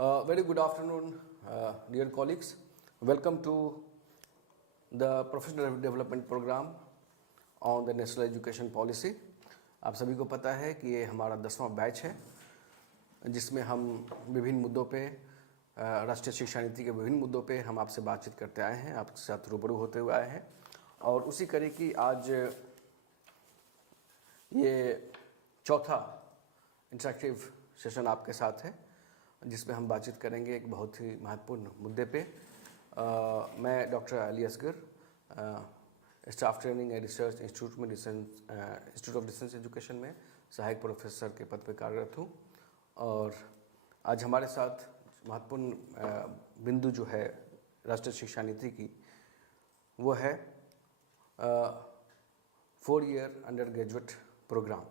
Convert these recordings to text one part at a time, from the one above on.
Very good afternoon, dear colleagues. Welcome to the Professional Development Program on the National Education Policy. आप सभी को पता है कि ये हमारा 10वां बैच है जिसमें हम विभिन्न मुद्दों पे राष्ट्रीय शिक्षा नीति के विभिन्न मुद्दों पे हम आपसे बातचीत करते आए हैं, आपके साथ रूबरू होते हुए आए हैं। और उसी कड़ी की आज ये चौथा इंटरेक्टिव सेशन आपके साथ है जिसमें हम बातचीत करेंगे एक बहुत ही महत्वपूर्ण मुद्दे पे। मैं doctor Ali Asgar, staff training and research institute में इंस्टीट्यूट ऑफ डिस्टेंस एजुकेशन में सहायक प्रोफेसर के पद पर कार्यरत हूँ। और आज हमारे साथ महत्वपूर्ण बिंदु जो है राष्ट्रीय शिक्षा नीति की वो है 4-year अंडर ग्रेजुएट प्रोग्राम।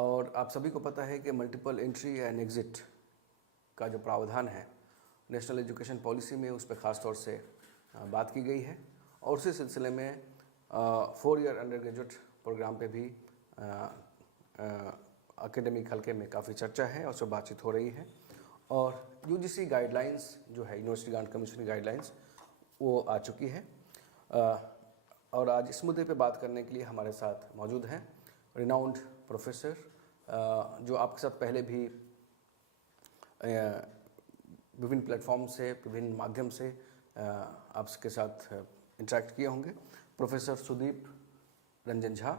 और आप सभी को पता है कि मल्टीपल एंट्री एंड एग्ज़िट का जो प्रावधान है नेशनल एजुकेशन पॉलिसी में उस पर ख़ास तौर से बात की गई है। और उसी सिलसिले में 4-year अंडर ग्रेजुएट प्रोग्राम पे भी एकेडमिक हल्के में काफ़ी चर्चा है और उस पर बातचीत हो रही है। और UGC गाइडलाइंस जो है यूनिवर्सिटी ग्रांट कमीशन की गाइडलाइंस वो आ चुकी है। और आज इस मुद्दे पे बात करने के लिए हमारे साथ मौजूद हैं रिनाउंड प्रोफेसर जो आपके साथ पहले भी विभिन्न प्लेटफॉर्म से विभिन्न माध्यम से आपके साथ इंटरेक्ट किए होंगे। प्रोफेसर सुदीप रंजन झा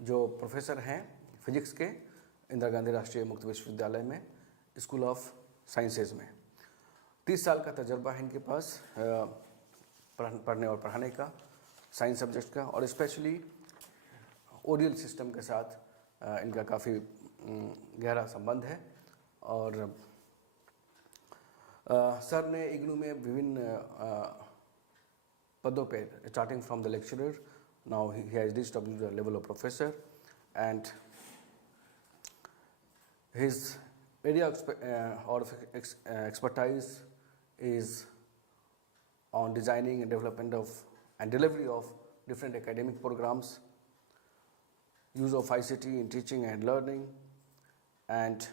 जो प्रोफेसर हैं फिजिक्स के इंदिरा गांधी राष्ट्रीय मुक्त विश्वविद्यालय में स्कूल ऑफ साइंसेज में। 30 साल का तजर्बा है इनके पास पढ़ने और पढ़ाने का, साइंस सब्जेक्ट का, और स्पेशली ओरियल सिस्टम के साथ इनका काफ़ी गहरा संबंध है। और सर ने इग्नू में विभिन्न पदों पे starting from the lecturer, now he has reached up to the level of professor and his area of expertise is on designing and development of and delivery of different academic programs, use of ICT in teaching and learning, and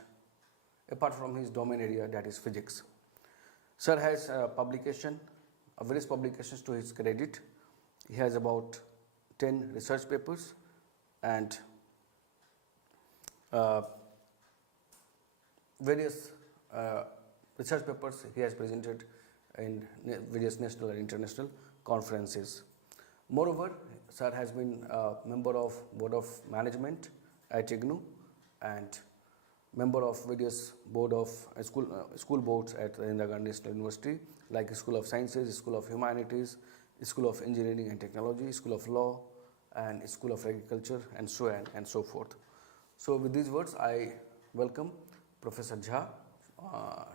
apart from his domain area, that is physics. Sir has various publications to his credit. He has about 10 research papers and various research papers he has presented in various national and international conferences. Moreover, sir has been a member of Board of Management at IGNOU and member of various board of school boards at Indira Gandhi National University like School of Sciences, School of Humanities, School of Engineering and Technology, School of Law, and School of Agriculture, and so on and so forth. So with these words, I welcome Professor Jha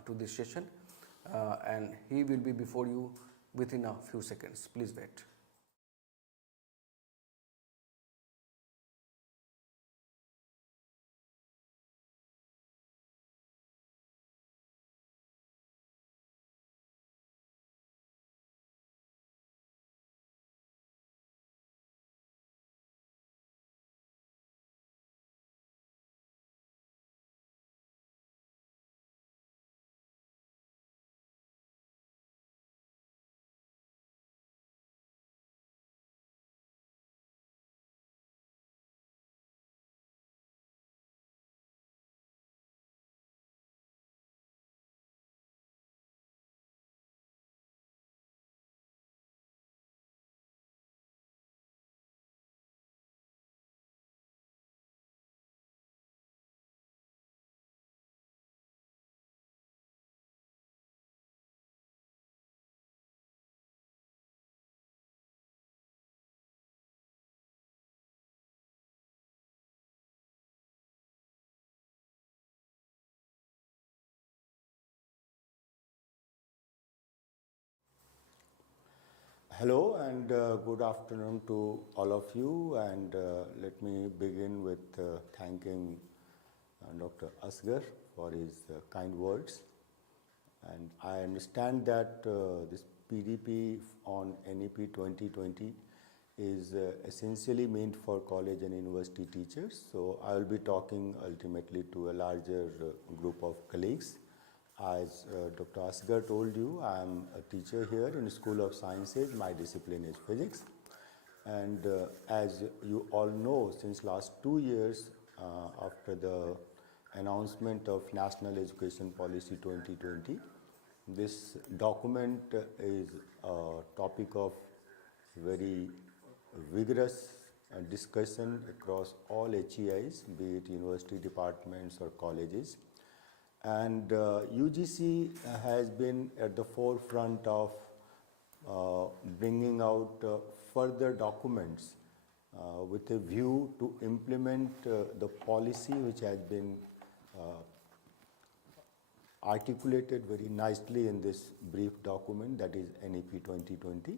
to this session and he will be before you within a few seconds. Please wait. Hello and good afternoon to all of you, and let me begin with thanking Dr. Asgar for his kind words. And I understand that this PDP on NEP 2020 is essentially meant for college and university teachers. So I will be talking ultimately to a larger group of colleagues. As Dr. Asgar told you, I am a teacher here in School of Sciences. My discipline is physics. And as you all know, since last 2 years, after the announcement of National Education Policy 2020, this document is a topic of very vigorous discussion across all HEIs, be it university departments or colleges. And UGC has been at the forefront of bringing out further documents with a view to implement the policy which has been articulated very nicely in this brief document, that is NEP 2020.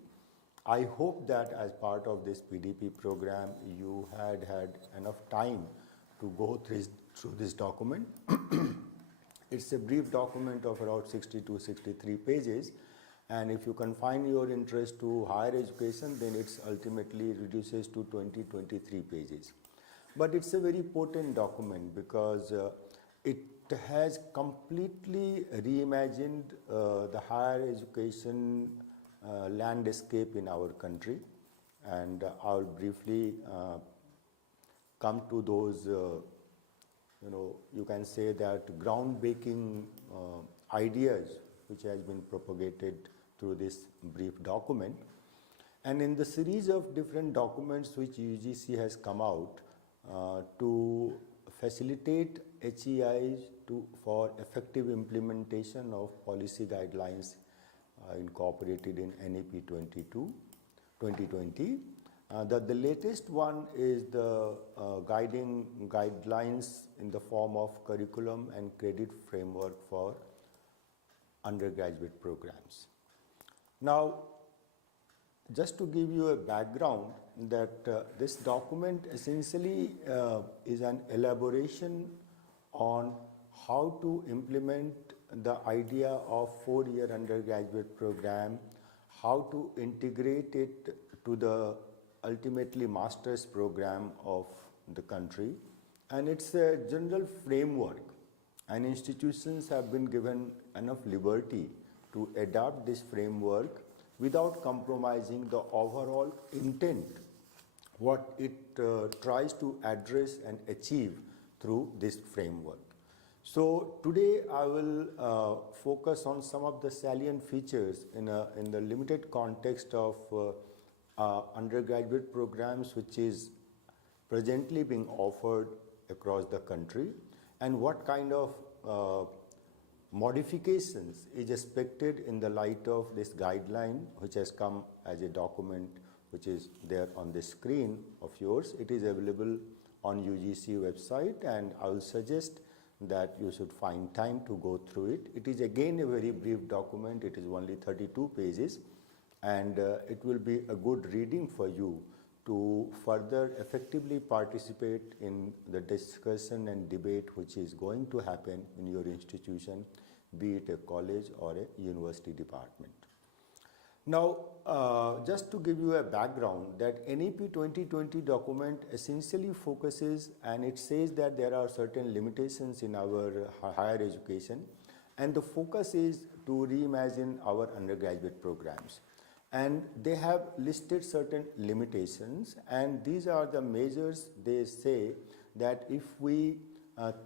I hope that as part of this PDP program, you had enough time to go through this document. It's a brief document of around 60 to 63 pages, and if you confine your interest to higher education, then it's ultimately reduces to 23 pages. But it's a very potent document because it has completely reimagined the higher education landscape in our country, and I'll briefly come to those you can say that groundbreaking ideas which has been propagated through this brief document. And in the series of different documents which UGC has come out to facilitate HEIs for effective implementation of policy guidelines incorporated in NEP 2020. The latest one is the guidelines in the form of curriculum and credit framework for undergraduate programs. Now, just to give you a background, that this document essentially is an elaboration on how to implement the idea of 4-year undergraduate program, how to integrate it to the ultimately master's program of the country, and it's a general framework, and institutions have been given enough liberty to adopt this framework without compromising the overall intent, what it tries to address and achieve through this framework. So today I will focus on some of the salient features in the limited context of undergraduate programs which is presently being offered across the country, and what kind of modifications is expected in the light of this guideline which has come as a document which is there on the screen of yours. It is available on UGC website, and I will suggest that you should find time to go through it. It is again a very brief document. It is only 32 pages, and it will be a good reading for you to further effectively participate in the discussion and debate which is going to happen in your institution, be it a college or a university department. Now, just to give you a background, that NEP 2020 document essentially focuses, and it says that there are certain limitations in our higher education, and the focus is to reimagine our undergraduate programs. And they have listed certain limitations, and these are the measures. They say that if we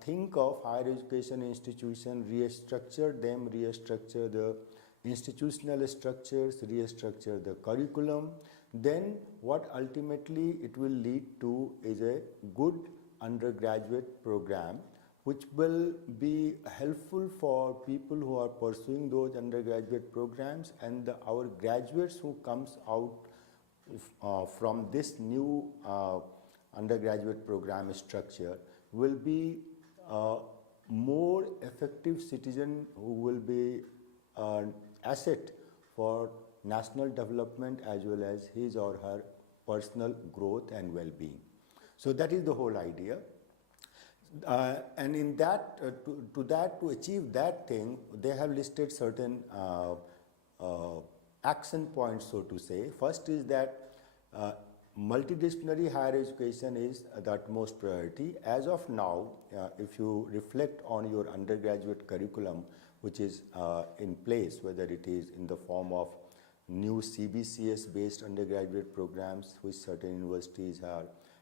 think of higher education institution, restructure them, restructure the institutional structures, restructure the curriculum, then what ultimately it will lead to is a good undergraduate program which will be helpful for people who are pursuing those undergraduate programs, and our graduates who comes out from this new undergraduate program structure will be more effective citizen who will be an asset for national development as well as his or her personal growth and well-being. So that is the whole idea. And in that, to achieve that thing, they have listed certain action points, so to say. First is that multidisciplinary higher education is the utmost priority. As of now, if you reflect on your undergraduate curriculum, which is in place, whether it is in the form of new CBCS based undergraduate programs which certain universities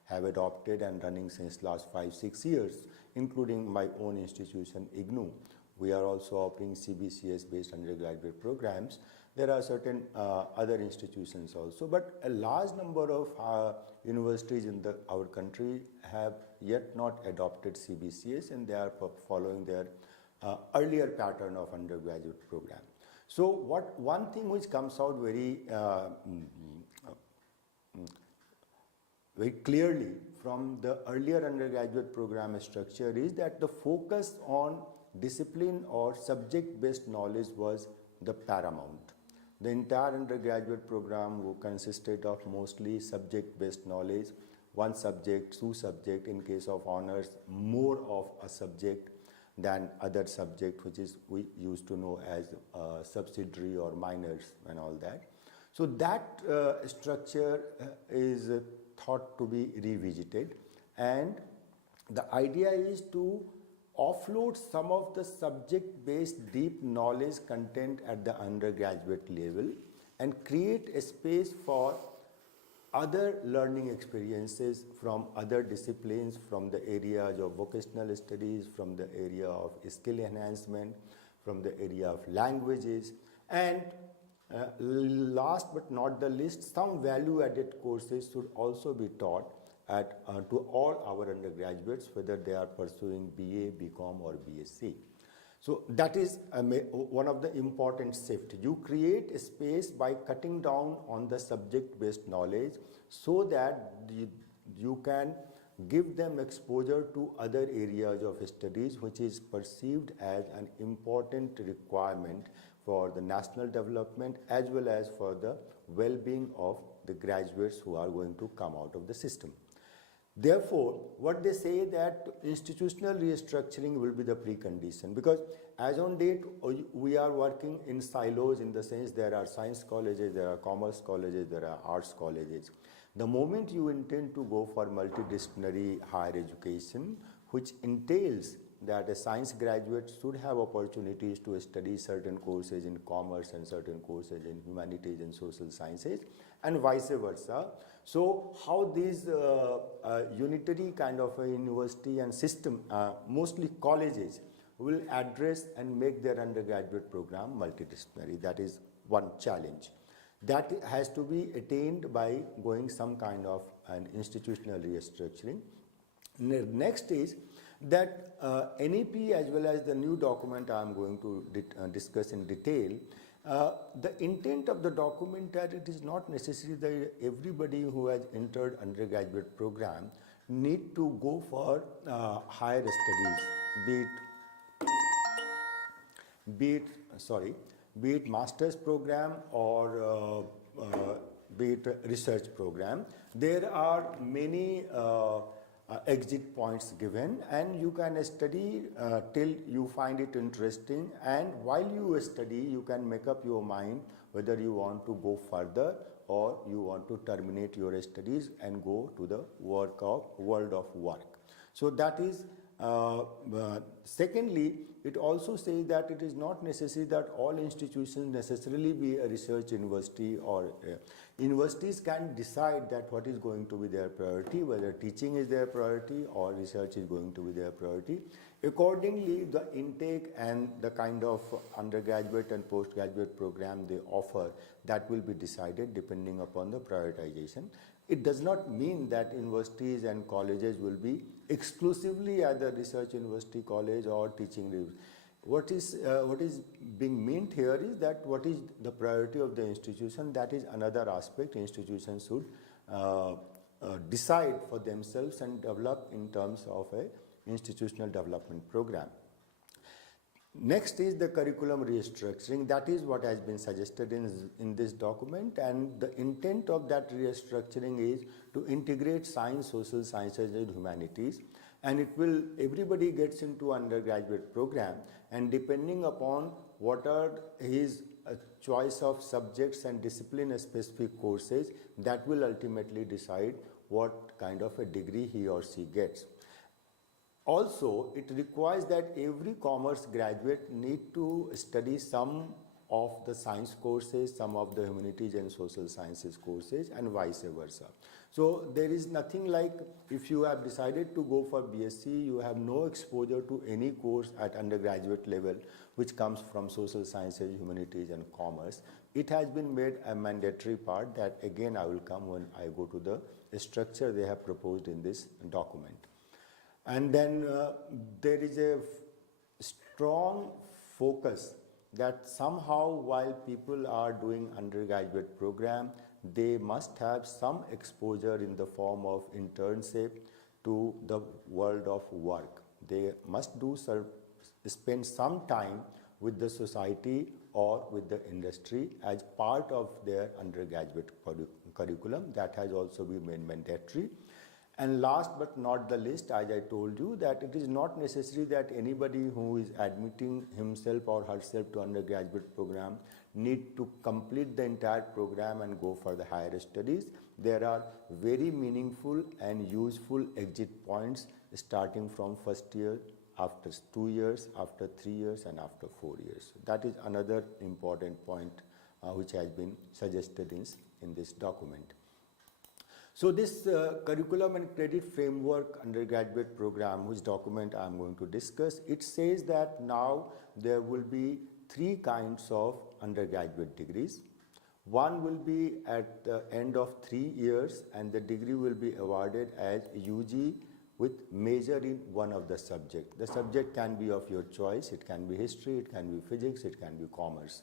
have adopted and running since last 5-6 years, including my own institution IGNOU. We are also offering CBCS based undergraduate programs. There are certain other institutions also, but a large number of universities in our country have yet not adopted CBCS, and they are following their earlier pattern of undergraduate program. So one thing which comes out very clearly from the earlier undergraduate program structure is that the focus on discipline or subject-based knowledge was the paramount. The entire undergraduate program consisted of mostly subject-based knowledge, one subject, two subject, in case of honors, more of a subject than other subject, which is we used to know as subsidiary or minors and all that. So that structure is thought to be revisited, and the idea is to offload some of the subject-based deep knowledge content at the undergraduate level and create a space for other learning experiences from other disciplines, from the areas of vocational studies, from the area of skill enhancement, from the area of languages, and last but not the least, some value-added courses should also be taught to all our undergraduates, whether they are pursuing BA, BCom or BSc. So that is one of the important shifts. You create a space by cutting down on the subject-based knowledge so that you can give them exposure to other areas of studies which is perceived as an important requirement for the national development as well as for the well-being of the graduates who are going to come out of the system. Therefore, what they say that institutional restructuring will be the precondition, because as on date we are working in silos, in the sense there are science colleges, there are commerce colleges, there are arts colleges. The moment you intend to go for multidisciplinary higher education, which entails that a science graduate should have opportunities to study certain courses in commerce and certain courses in humanities and social sciences, and vice versa. So how these unitary kind of a university and system, mostly colleges, will address and make their undergraduate program multidisciplinary? That is one challenge. That has to be attained by going some kind of an institutional restructuring. Next is that NEP as well as the new document I am going to discuss in detail. The intent of the document that it is not necessary that everybody who has entered undergraduate program need to go for higher studies, be it master's program or be it research program. There are many exit points given, and you can study till you find it interesting, and while you study you can make up your mind whether you want to go further or you want to terminate your studies and go to the world of work. So that is secondly, it also says that it is not necessary that all institutions necessarily be a research university, or universities can decide that what is going to be their priority, whether teaching is their priority or research is going to be their priority. Accordingly, the intake and the kind of undergraduate and postgraduate program they offer, that will be decided depending upon the prioritization. It does not mean that universities and colleges will be exclusively either research university, college or teaching. What is being meant here is that what is the priority of the institution, that is another aspect institutions should decide for themselves and develop in terms of a institutional development program. Next is the curriculum restructuring. That is what has been suggested in this document, and the intent of that restructuring is to integrate science, social sciences and humanities, and everybody gets into undergraduate program, and depending upon what are his choice of subjects and discipline specific courses, that will ultimately decide what kind of a degree he or she gets. Also, it requires that every commerce graduate need to study some of the science courses, some of the humanities and social sciences courses, and vice versa. So there is nothing like, if you have decided to go for BSc, you have no exposure to any course at undergraduate level which comes from social sciences, humanities and commerce. It has been made a mandatory part. That again I will come when I go to the structure they have proposed in this document. And then there is a strong focus that somehow while people are doing undergraduate program, they must have some exposure in the form of internship to the world of work. They must spend some time with the society or with the industry as part of their undergraduate curriculum. That has also been made mandatory. And last but not the least, as I told you, that it is not necessary that anybody who is admitting himself or herself to undergraduate program need to complete the entire program and go for the higher studies. There are very meaningful and useful exit points starting from first year, after 2 years, after 3 years and after 4 years. That is another important point which has been suggested in this document. So this curriculum and credit framework undergraduate program, which document I am going to discuss, it says that now there will be 3 kinds of undergraduate degrees. One will be at the end of 3 years and the degree will be awarded as UG with major in one of the subject. The subject can be of your choice. It can be history, it can be physics, it can be commerce.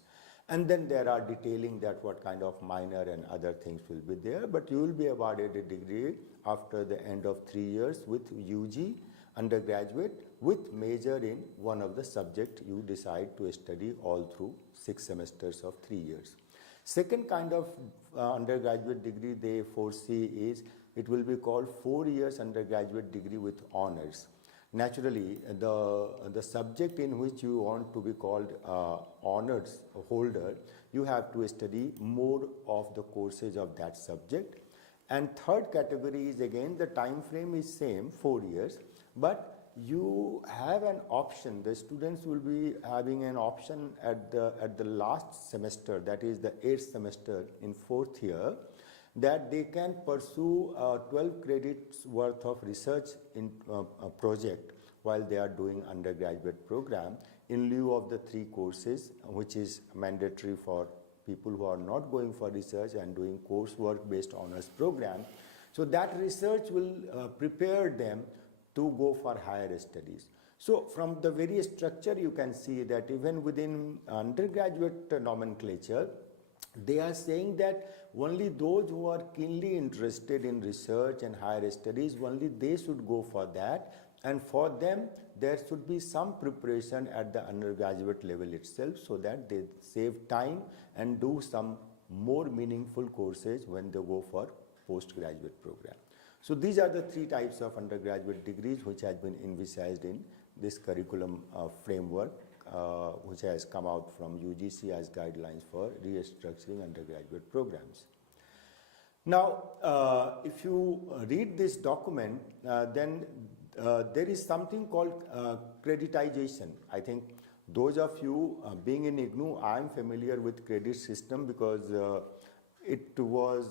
And then there are detailing that what kind of minor and other things will be there, but you will be awarded a degree after the end of 3 years with UG undergraduate with major in one of the subject you decide to study all through 6 semesters of 3 years. Second kind of undergraduate degree they foresee is it will be called 4 years undergraduate degree with honors. Naturally, the subject in which you want to be called honors holder, you have to study more of the courses of that subject. And third category is again the time frame is same 4 years, but you have an option. The students will be having an option at the last semester, that is the 8th semester in 4th year, that they can pursue 12 credits worth of research in a project while they are doing undergraduate program in lieu of the 3 courses which is mandatory for people who are not going for research and doing coursework based honors program. So that research will prepare them to go for higher studies. So from the very structure you can see that even within undergraduate nomenclature, they are saying that only those who are keenly interested in research and higher studies, only they should go for that. And for them, there should be some preparation at the undergraduate level itself so that they save time and do some more meaningful courses when they go for postgraduate program. So these are the 3 types of undergraduate degrees which has been envisaged in this curriculum framework which has come out from UGC as guidelines for restructuring undergraduate programs. Now, if you read this document, then there is something called creditization. I think those of you being in IGNOU, I am familiar with credit system because it was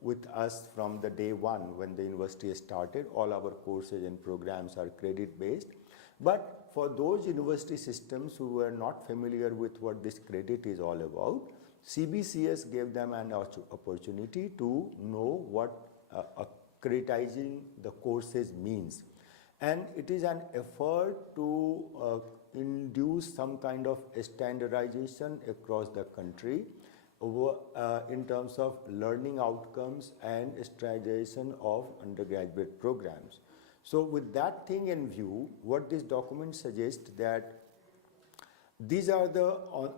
with us from the day one when the university started. All our courses and programs are credit based. But for those university systems who were not familiar with what this credit is all about, CBCS gave them an opportunity to know what accrediting the courses means. And it is an effort to induce some kind of standardization across the country in terms of learning outcomes and standardization of undergraduate programs. So with that thing in view, what this document suggests that these are the,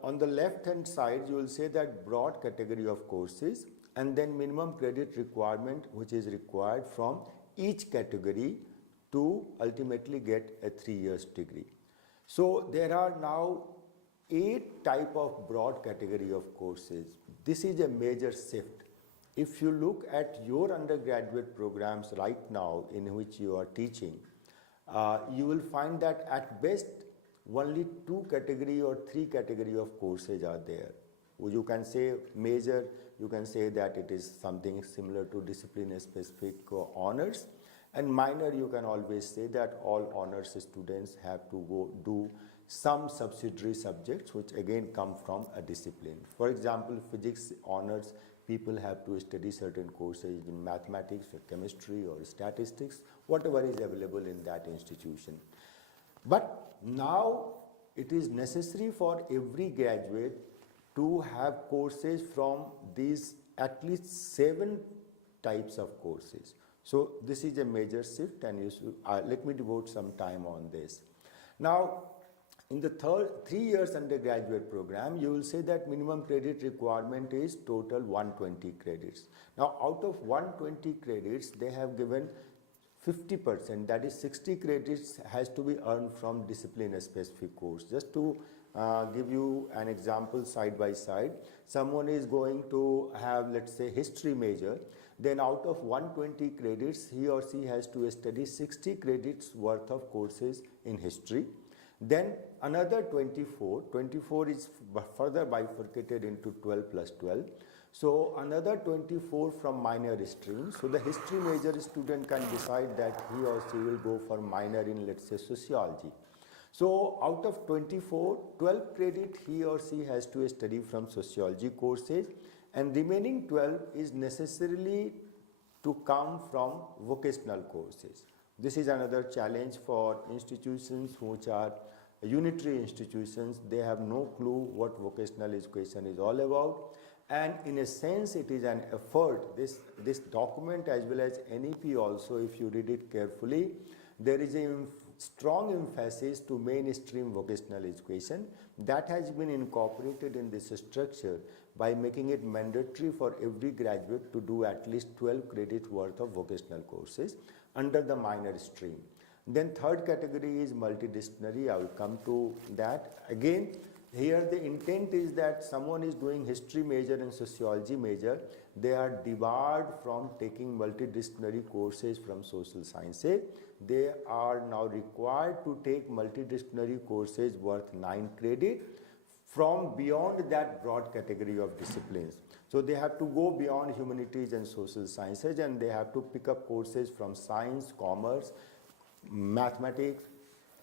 on the left hand side, you will say that broad category of courses and then minimum credit requirement which is required from each category to ultimately get a 3 years degree. So there are now 8 type of broad category of courses. This is a major shift. If you look at your undergraduate programs right now in which you are teaching, you will find that at best only 2 category or 3 category of courses are there. You can say major, you can say that it is something similar to discipline specific honors, and minor you can always say that all honors students have to go do some subsidiary subjects which again come from a discipline. For example, physics honors people have to study certain courses in mathematics or chemistry or statistics, whatever is available in that institution. But now it is necessary for every graduate to have courses from these at least 7 types of courses. So this is a major shift, and you should, let me devote some time on this. Now, in the 3 years undergraduate program, you will say that minimum credit requirement is total 120 credits. Now, out of 120 credits, they have given 50%, that is 60 credits has to be earned from discipline specific course. Just to give you an example side by side, someone is going to have, let's say, history major, then out of 120 credits, he or she has to study 60 credits worth of courses in history. Then another 24 is further bifurcated into 12 plus 12. So another 24 from minor streams. So the history major student can decide that he or she will go for minor in, let's say, sociology. So out of 24, 12 credit he or she has to study from sociology courses, and remaining 12 is necessarily to come from vocational courses. This is another challenge for institutions which are unitary institutions. They have no clue what vocational education is all about, and in a sense it is an effort. This document as well as NEP also, if you read it carefully, there is a strong emphasis to mainstream vocational education. That has been incorporated in this structure by making it mandatory for every graduate to do at least 12 credit worth of vocational courses under the minor stream. Then third category is multidisciplinary. I will come to that. Again, here the intent is that someone is doing history major and sociology major, they are debarred from taking multidisciplinary courses from social sciences. They are now required to take multidisciplinary courses worth 9 credit from beyond that broad category of disciplines. So they have to go beyond humanities and social sciences, and they have to pick up courses from science, commerce, mathematics,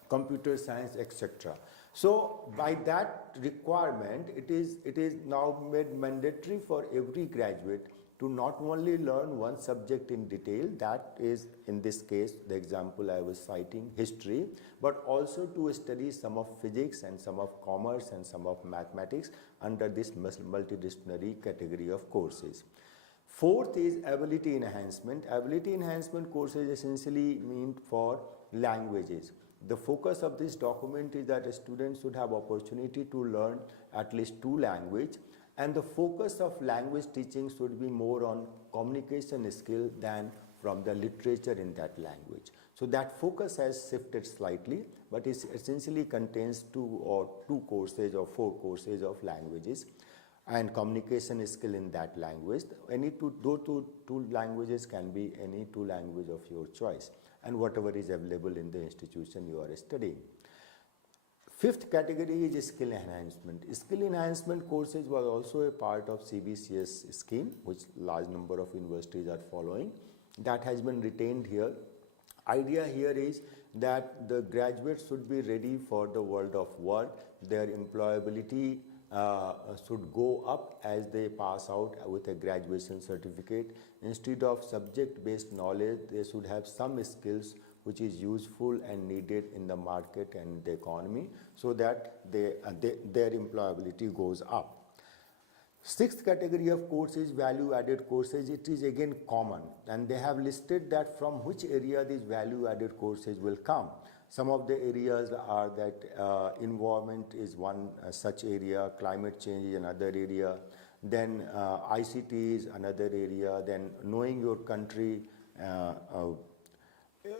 computer science, etc. So by that requirement, it is now made mandatory for every graduate to not only learn one subject in detail, that is in this case the example I was citing, history, but also to study some of physics and some of commerce and some of mathematics under this multidisciplinary category of courses. Fourth is ability enhancement. Ability enhancement courses essentially mean for languages. The focus of this document is that a student should have opportunity to learn at least 2 languages, and the focus of language teaching should be more on communication skill than from the literature in that language. So that focus has shifted slightly, but it essentially contains 2 courses or 4 courses of languages and communication skill in that language. Any two languages can be any 2 language of your choice, and whatever is available in the institution you are studying. Fifth category is skill enhancement. Skill enhancement courses was also a part of CBCS scheme, which large number of universities are following. That has been retained here. Idea here is that the graduates should be ready for the world of work. Their employability should go up as they pass out with a graduation certificate. Instead of subject-based knowledge, they should have some skills which is useful and needed in the market and the economy, so that their employability goes up. Sixth category of courses, value-added courses. It is again common, and they have listed that from which area these value-added courses will come. Some of the areas are that environment is one such area, climate change is another area, then ICT is another area, then knowing your country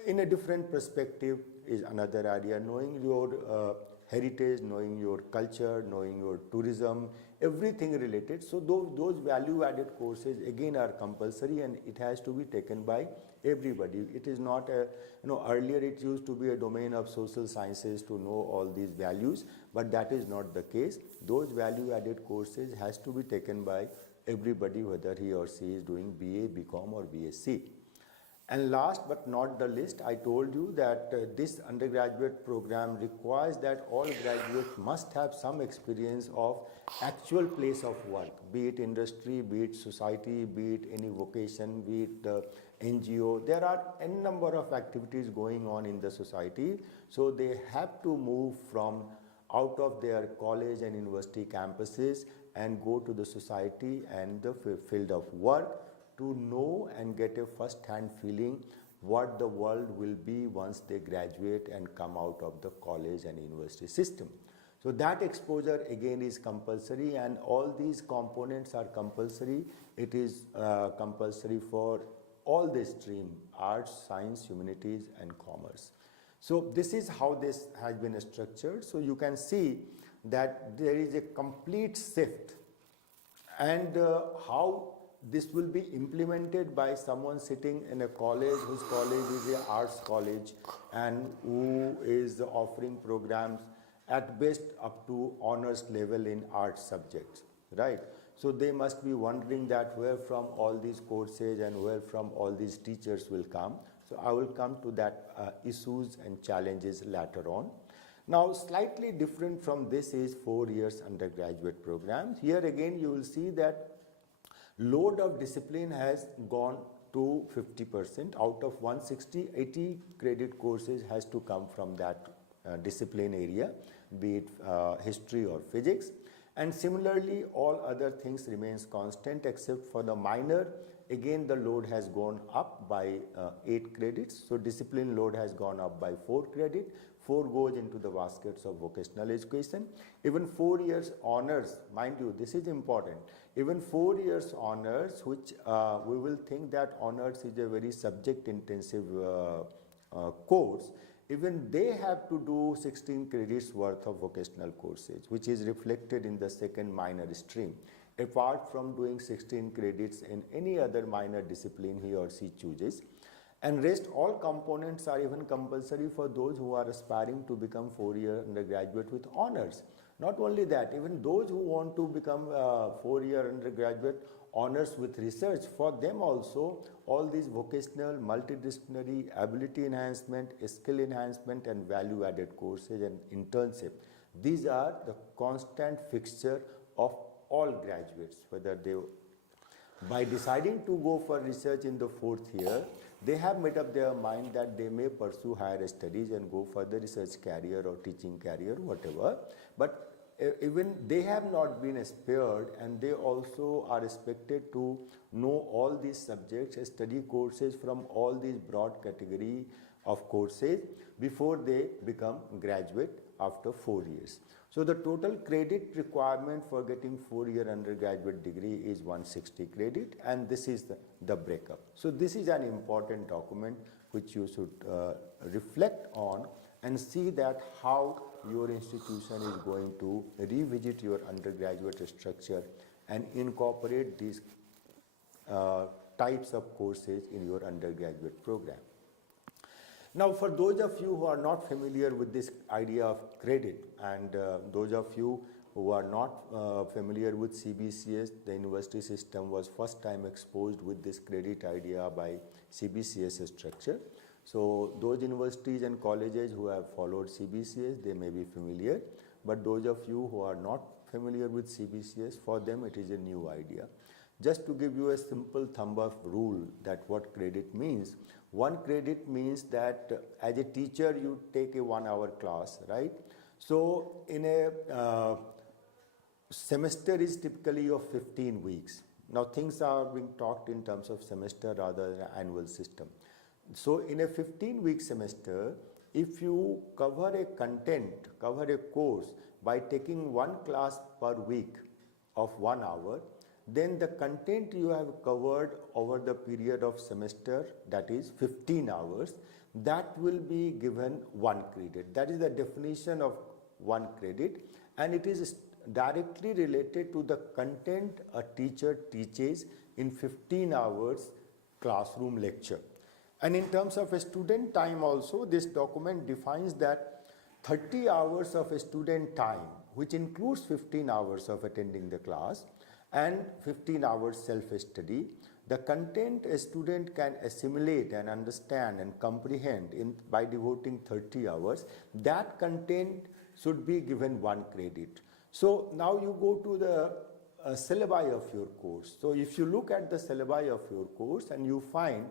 in a different perspective is another area, knowing your heritage, knowing your culture, knowing your tourism, everything related. So those value added courses again are compulsory, and it has to be taken by everybody. It is not a, earlier it used to be a domain of social sciences to know all these values, but that is not the case. Those value added courses has to be taken by everybody, whether he or she is doing BA, BCom or BSc. And last but not the least, I told you that this undergraduate program requires that all graduates must have some experience of actual place of work, be it industry, be it society, be it any vocation, be it NGO. There are n number of activities going on in the society, so they have to move from out of their college and university campuses and go to the society and the field of work to know and get a first-hand feeling what the world will be once they graduate and come out of the college and university system. So that exposure again is compulsory, and all these components are compulsory. It is compulsory for all the stream, arts, science, humanities and commerce. So this is how this has been structured. So you can see that there is a complete shift, and how this will be implemented by someone sitting in a college whose college is an arts college and who is offering programs at best up to honors level in arts subjects, right? So they must be wondering that where from all these courses and where from all these teachers will come. So I will come to that issues and challenges later on. Now, slightly different from this is 4 years undergraduate program. Here again you will see that load of discipline has gone to 50%. Out of 160, 80 credit courses has to come from that discipline area, be it history or physics. And similarly, all other things remains constant except for the minor. Again, the load has gone up by 8 credits. So discipline load has gone up by 4 credit. 4 goes into the baskets of vocational education. Even 4 years honors, mind you, this is important. Even 4 years honors, which we will think that honors is a very subject intensive course, even they have to do 16 credits worth of vocational courses, which is reflected in the second minor stream, apart from doing 16 credits in any other minor discipline he or she chooses. And rest all components are even compulsory for those who are aspiring to become 4-year undergraduate with honors. Not only that, even those who want to become 4-year undergraduate honors with research, for them also all these vocational, multidisciplinary, ability enhancement, skill enhancement and value added courses and internship, these are the constant fixture of all graduates, whether they, by deciding to go for research in the 4th year, they have made up their mind that they may pursue higher studies and go for the research career or teaching career, whatever. But even they have not been spared, and they also are expected to know all these subjects, study courses from all these broad category of courses before they become graduate after 4 years. So the total credit requirement for getting 4-year undergraduate degree is 160 credit, and this is the breakup. So this is an important document which you should reflect on and see that how your institution is going to revisit your undergraduate structure and incorporate these types of courses in your undergraduate program. Now, for those of you who are not familiar with this idea of credit, and those of you who are not familiar with CBCS, the university system was first time exposed with this credit idea by CBCS structure. So those universities and colleges who have followed CBCS, they may be familiar, but those of you who are not familiar with CBCS, for them it is a new idea. Just to give you a simple thumb up rule that what credit means. 1 credit means that as a teacher you take a 1-hour class, right? So in a semester is typically of 15 weeks. Now things are being talked in terms of semester rather than annual system. So in a 15-week semester, if you cover a content, cover a course by taking 1 class per week of 1 hour, then the content you have covered over the period of semester, that is 15 hours, that will be given 1 credit. That is the definition of 1 credit, and it is directly related to the content a teacher teaches in 15 hours classroom lecture. And in terms of a student time also, this document defines that 30 hours of a student time, which includes 15 hours of attending the class and 15 hours self-study, the content a student can assimilate and understand and comprehend by devoting 30 hours, that content should be given 1 credit. So now you go to the syllabi of your course. So if you look at the syllabi of your course and you find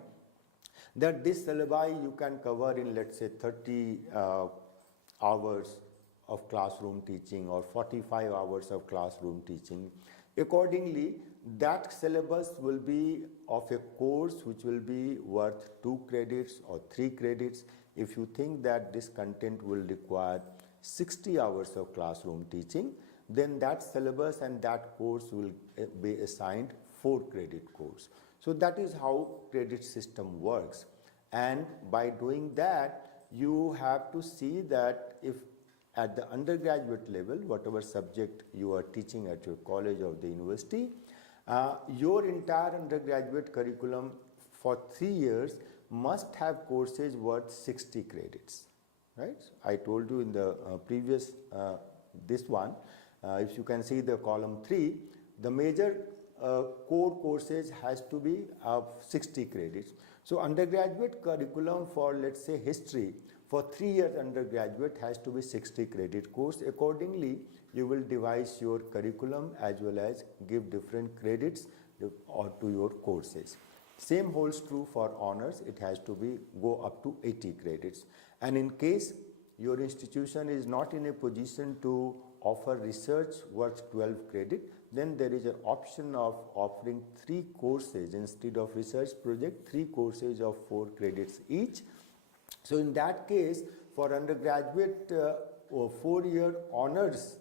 that this syllabi you can cover in, let's say, 30 hours of classroom teaching or 45 hours of classroom teaching. Accordingly, that syllabus will be of a course which will be worth 2 credits or 3 credits. If you think that this content will require 60 hours of classroom teaching, then that syllabus and that course will be assigned 4 credit course. So that is how credit system works. And by doing that, you have to see that if at the undergraduate level, whatever subject you are teaching at your college or the university, your entire undergraduate curriculum for 3 years must have courses worth 60 credits, right? I told you in the previous, this one, if you can see the column 3, the major core courses has to be of 60 credits. So undergraduate curriculum for, let's say, history, for 3 years undergraduate has to be 60 credit course. Accordingly, you will devise your curriculum as well as give different credits to your courses. Same holds true for honors. It has to be go up to 80 credits. And in case your institution is not in a position to offer research worth 12 credit, then there is an option of offering 3 courses instead of research project, 3 courses of 4 credits each. So in that case, for undergraduate or 4-year honors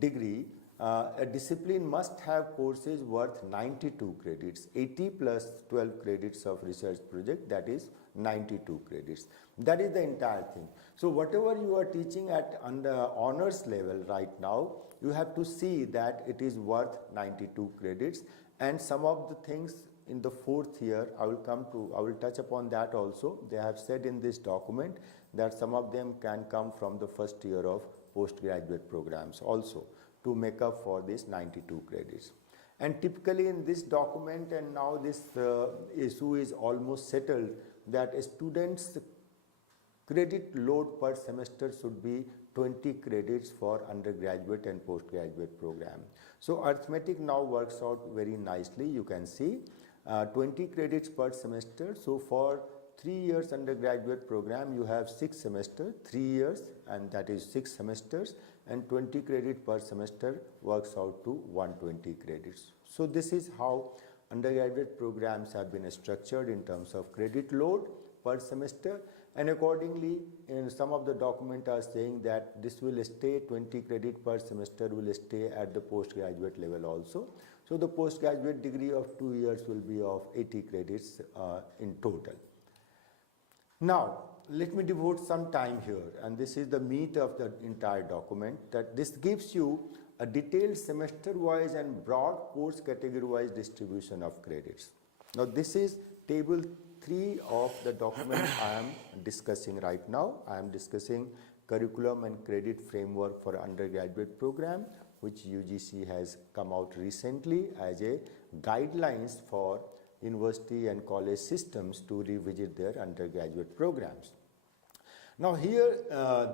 degree, a discipline must have courses worth 92 credits, 80 plus 12 credits of research project, that is 92 credits. That is the entire thing. So whatever you are teaching at under honors level right now, you have to see that it is worth 92 credits, and some of the things in the 4th year, I will touch upon that also. They have said in this document that some of them can come from the 1st year of postgraduate programs also to make up for this 92 credits. And typically in this document, and now this issue is almost settled, that a student's credit load per semester should be 20 credits for undergraduate and postgraduate program. So arithmetic now works out very nicely. You can see 20 credits per semester. So for 3 years undergraduate program, you have 6 semesters, 3 years, and that is 6 semesters, and 20 credit per semester works out to 120 credits. So this is how undergraduate programs have been structured in terms of credit load per semester, and accordingly in some of the documents are saying that this will stay 20 credit per semester will stay at the postgraduate level also. So the postgraduate degree of 2 years will be of 80 credits in total. Now let me devote some time here, and this is the meat of the entire document, that this gives you a detailed semester-wise and broad course category-wise distribution of credits. Now this is table 3 of the document I am discussing right now. I am discussing curriculum and credit framework for undergraduate program, which UGC has come out recently as a guidelines for university and college systems to revisit their undergraduate programs. Now here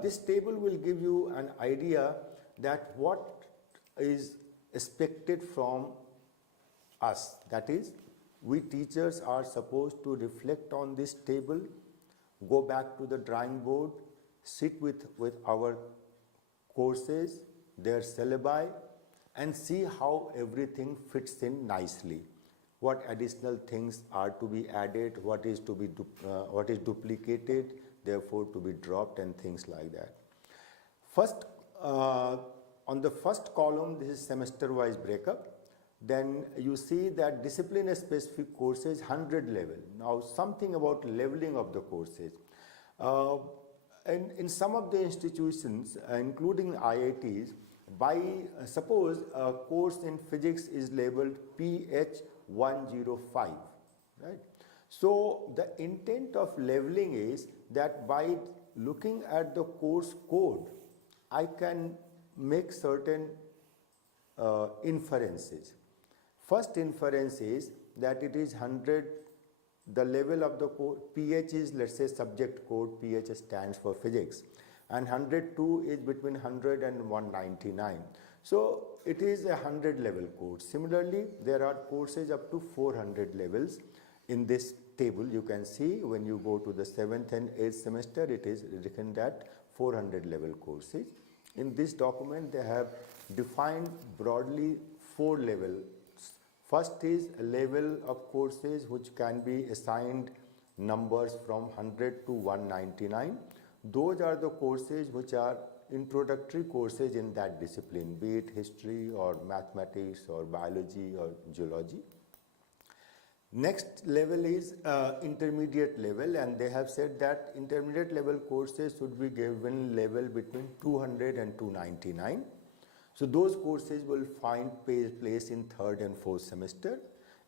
this table will give you an idea that what is expected from us, that is we teachers are supposed to reflect on this table, go back to the drawing board, sit with our courses, their syllabi, and see how everything fits in nicely. What additional things are to be added, what is duplicated, therefore to be dropped, and things like that. First, on the first column, this is semester-wise breakup. Then you see that discipline-specific courses 100 level. Now something about leveling of the courses. And in some of the institutions, including IITs, suppose a course in physics is labeled PH105, right? So the intent of leveling is that by looking at the course code, I can make certain inferences. First inference is that it is 100, the level of the code, PH is, let's say, subject code, PH stands for physics, and 102 is between 100 and 199. So it is a 100 level course. Similarly, there are courses up to 400 levels. In this table, you can see when you go to the 7th and 8th semester, it is written that 400 level courses. In this document, they have defined broadly 4 levels. First is a level of courses which can be assigned numbers from 100 to 199. Those are the courses which are introductory courses in that discipline, be it history or mathematics or biology or geology. Next level is intermediate level, and they have said that intermediate level courses should be given level between 200 and 299. So those courses will find place in 3rd and 4th semester.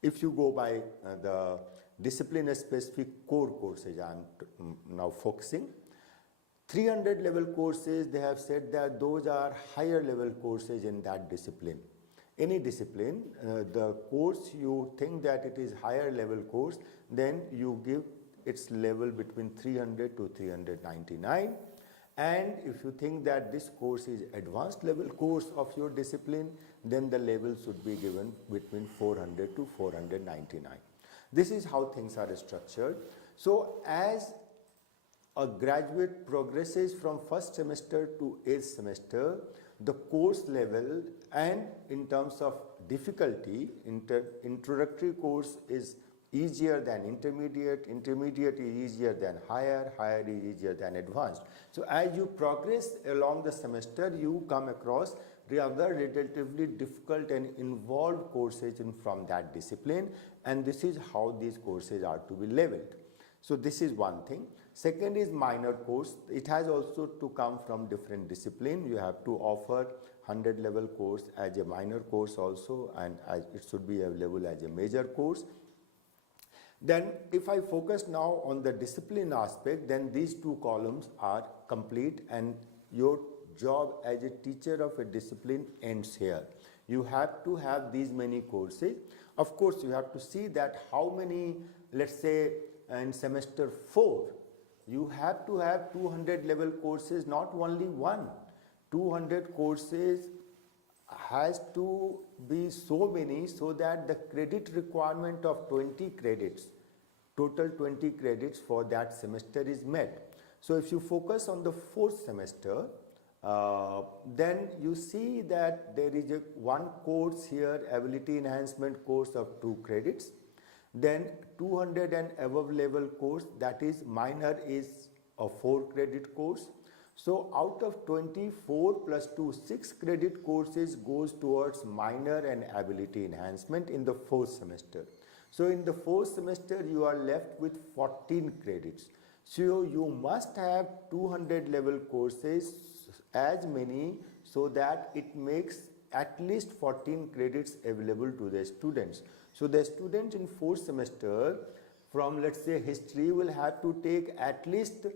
If you go by the discipline specific core courses, I am now focusing. 300 level courses, they have said that those are higher level courses in that discipline. Any discipline, the course you think that it is higher level course, then you give its level between 300 to 399. And if you think that this course is advanced level course of your discipline, then the level should be given between 400 to 499. This is how things are structured. So as a graduate progresses from 1st semester to 8th semester, the course level and in terms of difficulty, introductory course is easier than intermediate, intermediate is easier than higher, higher is easier than advanced. So as you progress along the semester, you come across the other relatively difficult and involved courses from that discipline, and this is how these courses are to be leveled. So this is one thing. Second is minor course. It has also to come from different discipline. You have to offer 100 level course as a minor course also, and it should be available as a major course. Then if I focus now on the discipline aspect, then these 2 columns are complete and your job as a teacher of a discipline ends here. You have to have these many courses. Of course, you have to see that how many, let's say in semester 4, you have to have 200 level courses, not only one. 200 courses has to be so many so that the credit requirement of 20 credits, total 20 credits for that semester is met. So if you focus on the 4th semester, then you see that there is one course here, ability enhancement course of 2 credits. Then 200 and above level course, that is minor, is a 4 credit course. So out of 24 plus 2, 6 credit courses goes towards minor and ability enhancement in the 4th semester. So in the 4th semester, you are left with 14 credits. So you must have 200 level courses, as many, so that it makes at least 14 credits available to the students. So the student in 4th semester from, let's say, history will have to take at least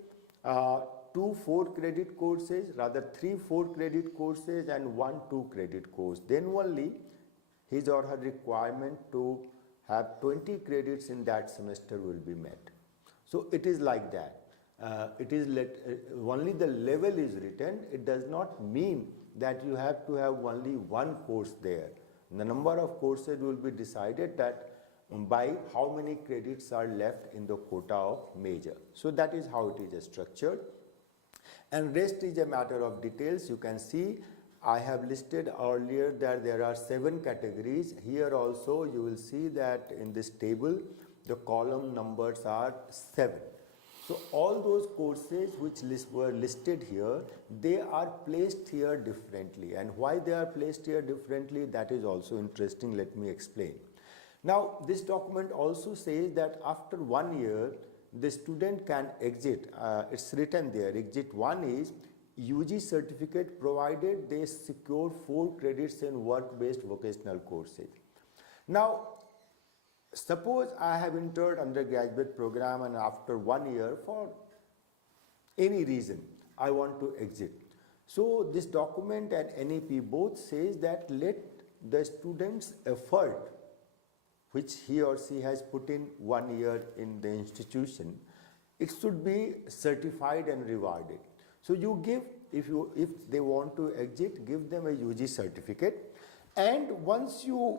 2 4 credit courses, rather 3 4 credit courses and 1 2 credit course. Then only his or her requirement to have 20 credits in that semester will be met. So it is like that. Only the level is written. It does not mean that you have to have only one course there. The number of courses will be decided that by how many credits are left in the quota of major. So that is how it is structured. And rest is a matter of details. You can see I have listed earlier that there are 7 categories. Here also you will see that in this table the column numbers are 7. So all those courses which were listed here, they are placed here differently, and why they are placed here differently, that is also interesting. Let me explain. Now this document also says that after 1 year the student can exit. It's written there, exit 1 is UG certificate provided they secure 4 credits in work-based vocational courses. Now, suppose I have entered undergraduate program and after 1 year for any reason I want to exit. So this document and NEP both says that let the student's effort which he or she has put in 1 year in the institution, it should be certified and rewarded. So you give, if they want to exit, give them a UG certificate, and once you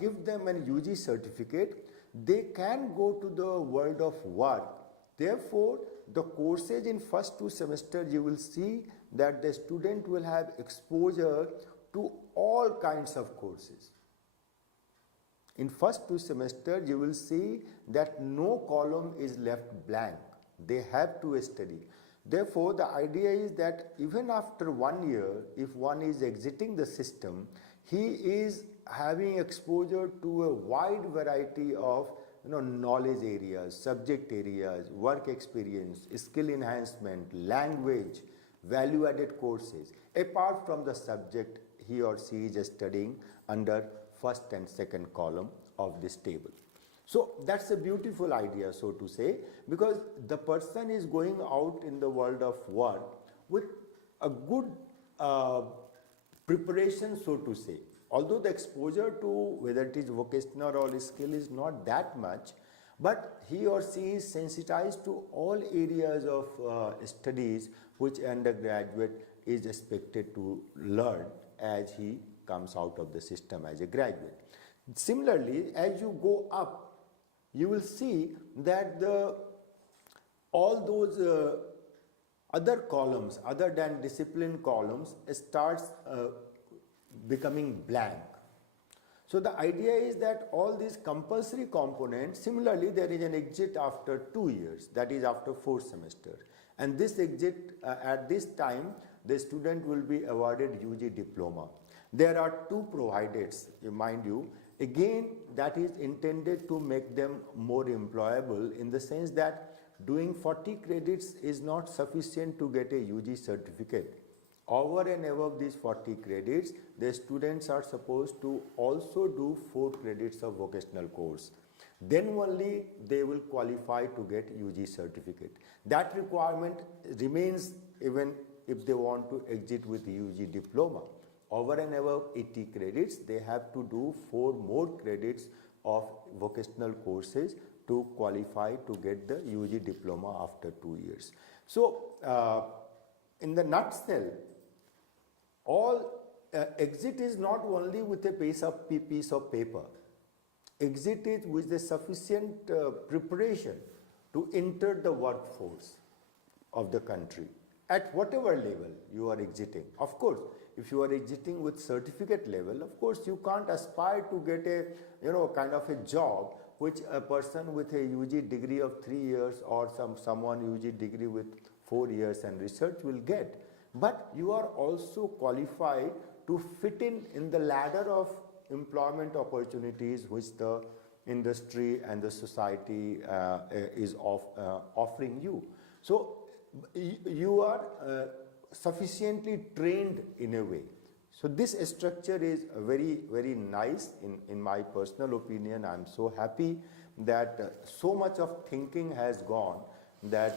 give them a UG certificate, they can go to the world of work. Therefore, the courses in first 2 semesters, you will see that the student will have exposure to all kinds of courses. In first 2 semesters, you will see that no column is left blank. They have to study. Therefore, the idea is that even after 1 year, if one is exiting the system, he is having exposure to a wide variety of knowledge areas, subject areas, work experience, skill enhancement, language, value-added courses, apart from the subject he or she is studying under first and second column of this table. So that's a beautiful idea, so to say, because the person is going out in the world of work with a good preparation, so to say. Although the exposure to whether it is vocational or skill is not that much, but he or she is sensitized to all areas of studies which undergraduate is expected to learn as he comes out of the system as a graduate. Similarly, as you go up, you will see that all those other columns other than discipline columns starts becoming blank. So the idea is that all these compulsory components, similarly there is an exit after 2 years, that is after 4th semester, and this exit at this time the student will be awarded UG diploma. There are 2 provided, mind you, again that is intended to make them more employable in the sense that doing 40 credits is not sufficient to get a UG certificate. Over and above these 40 credits, the students are supposed to also do 4 credits of vocational course. Then only they will qualify to get UG certificate. That requirement remains even if they want to exit with UG diploma. Over and above 80 credits, they have to do 4 more credits of vocational courses to qualify to get the UG diploma after 2 years. So, in the nutshell, exit is not only with a piece of paper. Exit is with a sufficient preparation to enter the workforce of the country at whatever level you are exiting. Of course, if you are exiting with certificate level, of course you can't aspire to get a kind of a job which a person with a UG degree of 3 years or someone UG degree with 4 years and research will get. But you are also qualified to fit in the ladder of employment opportunities which the industry and the society is offering you. So you are sufficiently trained in a way. So this structure is very, very nice in my personal opinion. I am so happy that so much of thinking has gone that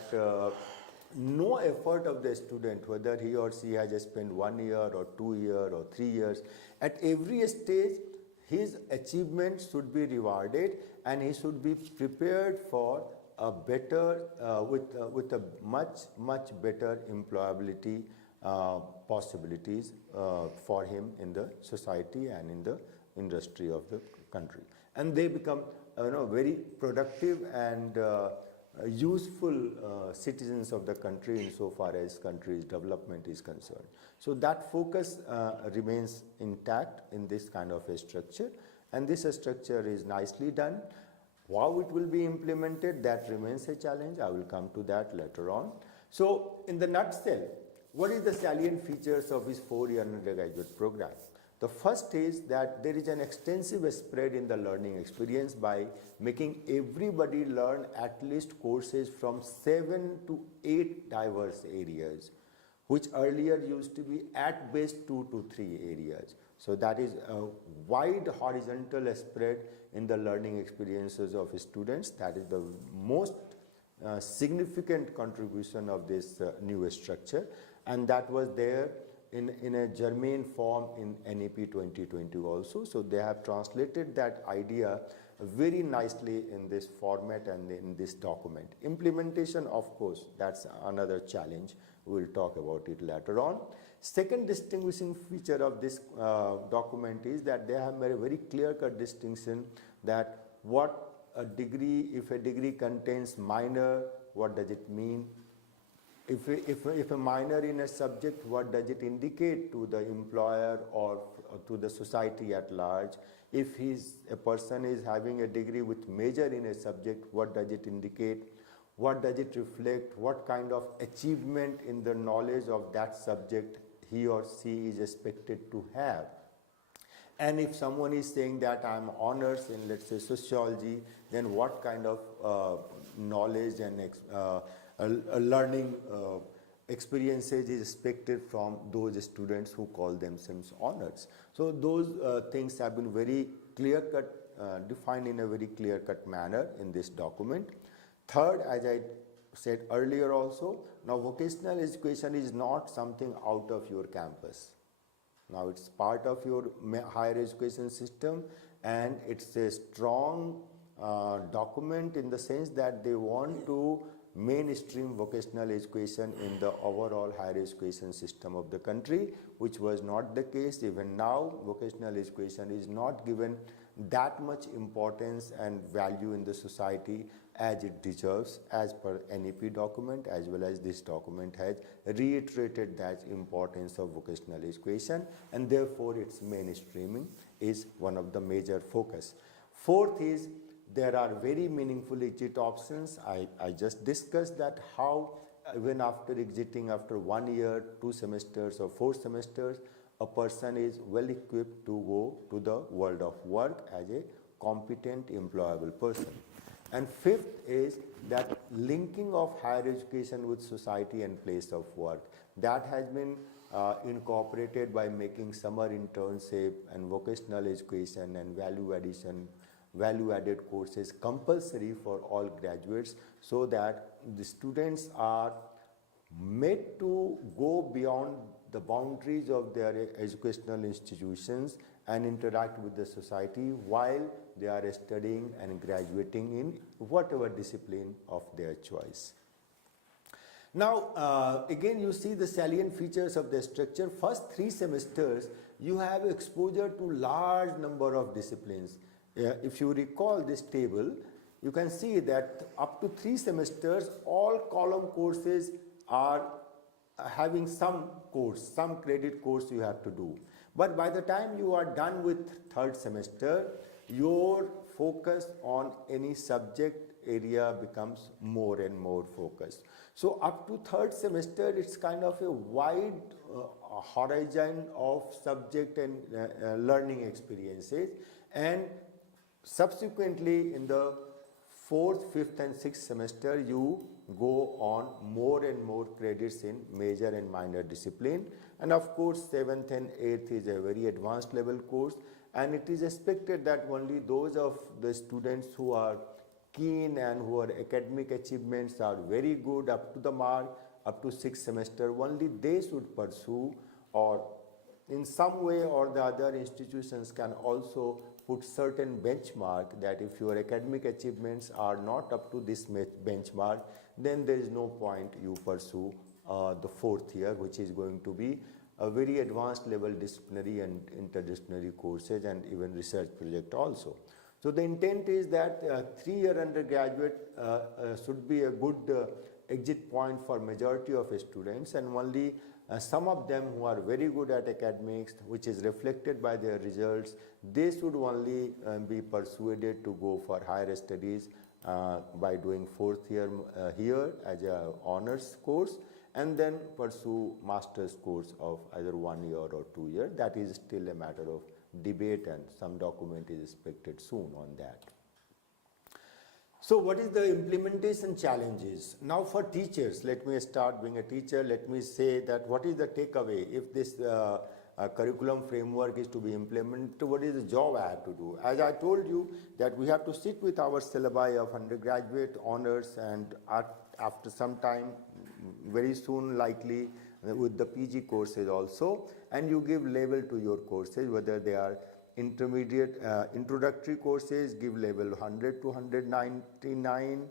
no effort of the student, whether he or she has spent 1 year or 2 years or 3 years, at every stage his achievements should be rewarded and he should be prepared for a better, with a much better employability possibilities for him in the society and in the industry of the country. And they become very productive and useful citizens of the country insofar as country's development is concerned. So that focus remains intact in this kind of a structure, and this structure is nicely done. How it will be implemented, that remains a challenge. I will come to that later on. So in the nutshell, what is the salient features of this 4-year undergraduate program? The first is that there is an extensive spread in the learning experience by making everybody learn at least courses from 7 to 8 diverse areas. which earlier used to be at best 2 to 3 areas. So that is a wide horizontal spread in the learning experiences of students. That is the most significant contribution of this new structure, and that was there in a germane form in NEP-2020 also. So they have translated that idea very nicely in this format and in this document. Implementation, of course, that's another challenge. We'll talk about it later on. Second distinguishing feature of this document is that they have made a very clear-cut distinction that what a degree, if a degree contains minor, what does it mean? If a minor in a subject, what does it indicate to the employer or to the society at large? If a person is having a degree with major in a subject, what does it indicate? What does it reflect? What kind of achievement in the knowledge of that subject he or she is expected to have? And if someone is saying that I'm honors in, let's say, sociology, then what kind of knowledge and learning experiences is expected from those students who call themselves honors? So those things have been very clear-cut, defined in a very clear-cut manner in this document. Third, as I said earlier also, now vocational education is not something out of your campus. Now it's part of your higher education system, and it's a strong document in the sense that they want to mainstream vocational education in the overall higher education system of the country, which was not the case. Even now, vocational education is not given that much importance and value in the society as it deserves, as per NEP document, as well as this document has reiterated that importance of vocational education, and therefore its mainstreaming is one of the major focus. Fourth is there are very meaningful exit options. I just discussed that how even after exiting after 1 year, 2 semesters or 4 semesters, a person is well equipped to go to the world of work as a competent employable person. And fifth is that linking of higher education with society and place of work. That has been incorporated by making summer internship and vocational education and value-added courses compulsory for all graduates, so that the students are made to go beyond the boundaries of their educational institutions and interact with the society while they are studying and graduating in whatever discipline of their choice. Now, again, you see the salient features of the structure. First 3 semesters, you have exposure to large number of disciplines. If you recall this table, you can see that up to 3 semesters, all column courses are having some course, some credit course you have to do. But by the time you are done with 3rd semester, your focus on any subject area becomes more and more focused. So up to 3rd semester, it's kind of a wide horizon of subject and learning experiences, and subsequently in the 4th, 5th and 6th semester, you go on more and more credits in major and minor discipline. And of course 7th and 8th is a very advanced level course, and it is expected that only those of the students who are keen and who are academic achievements are very good up to the mark, up to 6th semester, only they should pursue, or in some way or the other institutions can also put certain benchmark that if your academic achievements are not up to this benchmark, then there is no point you pursue the 4th year, which is going to be a very advanced level disciplinary and interdisciplinary courses and even research project also. So the intent is that 3-year undergraduate should be a good exit point for majority of students, and only some of them who are very good at academics, which is reflected by their results, they should only be persuaded to go for higher studies by doing 4th year here as a honors course, and then pursue master's course of either 1 year or 2 years. That is still a matter of debate, and some document is expected soon on that. So what is the implementation challenges? Now for teachers, let me start being a teacher, let me say that what is the takeaway if this curriculum framework is to be implemented, what is the job I have to do? As I told you that we have to sit with our syllabi of undergraduate honors and after some time, very soon likely with the PG courses also, and you give label to your courses, whether they are intermediate introductory courses, give level 100 to 199.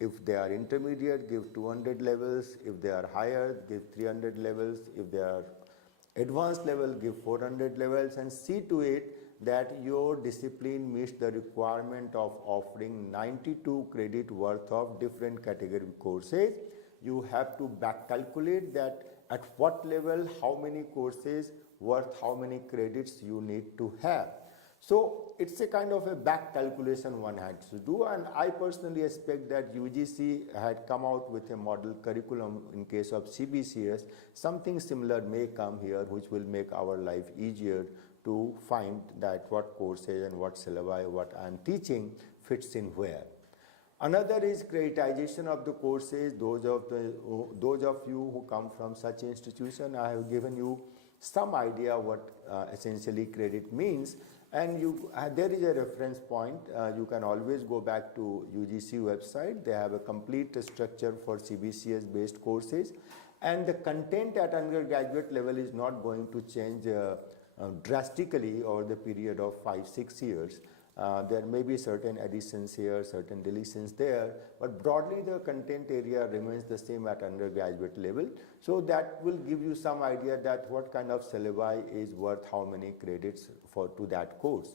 If they are intermediate, give 200 levels. If they are higher, give 300 levels. If they are advanced level, give 400 levels, and see to it that your discipline meets the requirement of offering 92 credit worth of different category courses. You have to back calculate that at what level, how many courses worth how many credits you need to have. So it's a kind of a back calculation one had to do, and I personally expect that UGC had come out with a model curriculum in case of CBCS. Something similar may come here which will make our life easier to find that what courses and what syllabi, what I am teaching fits in where. Another is creditization of the courses. Those of you who come from such institution, I have given you some idea what essentially credit means, and there is a reference point. You can always go back to UGC website. They have a complete structure for CBCS based courses, and the content at undergraduate level is not going to change drastically over the period of 5-6 years. There may be certain additions here, certain deletions there, but broadly the content area remains the same at undergraduate level. So that will give you some idea that what kind of syllabi is worth how many credits to that course.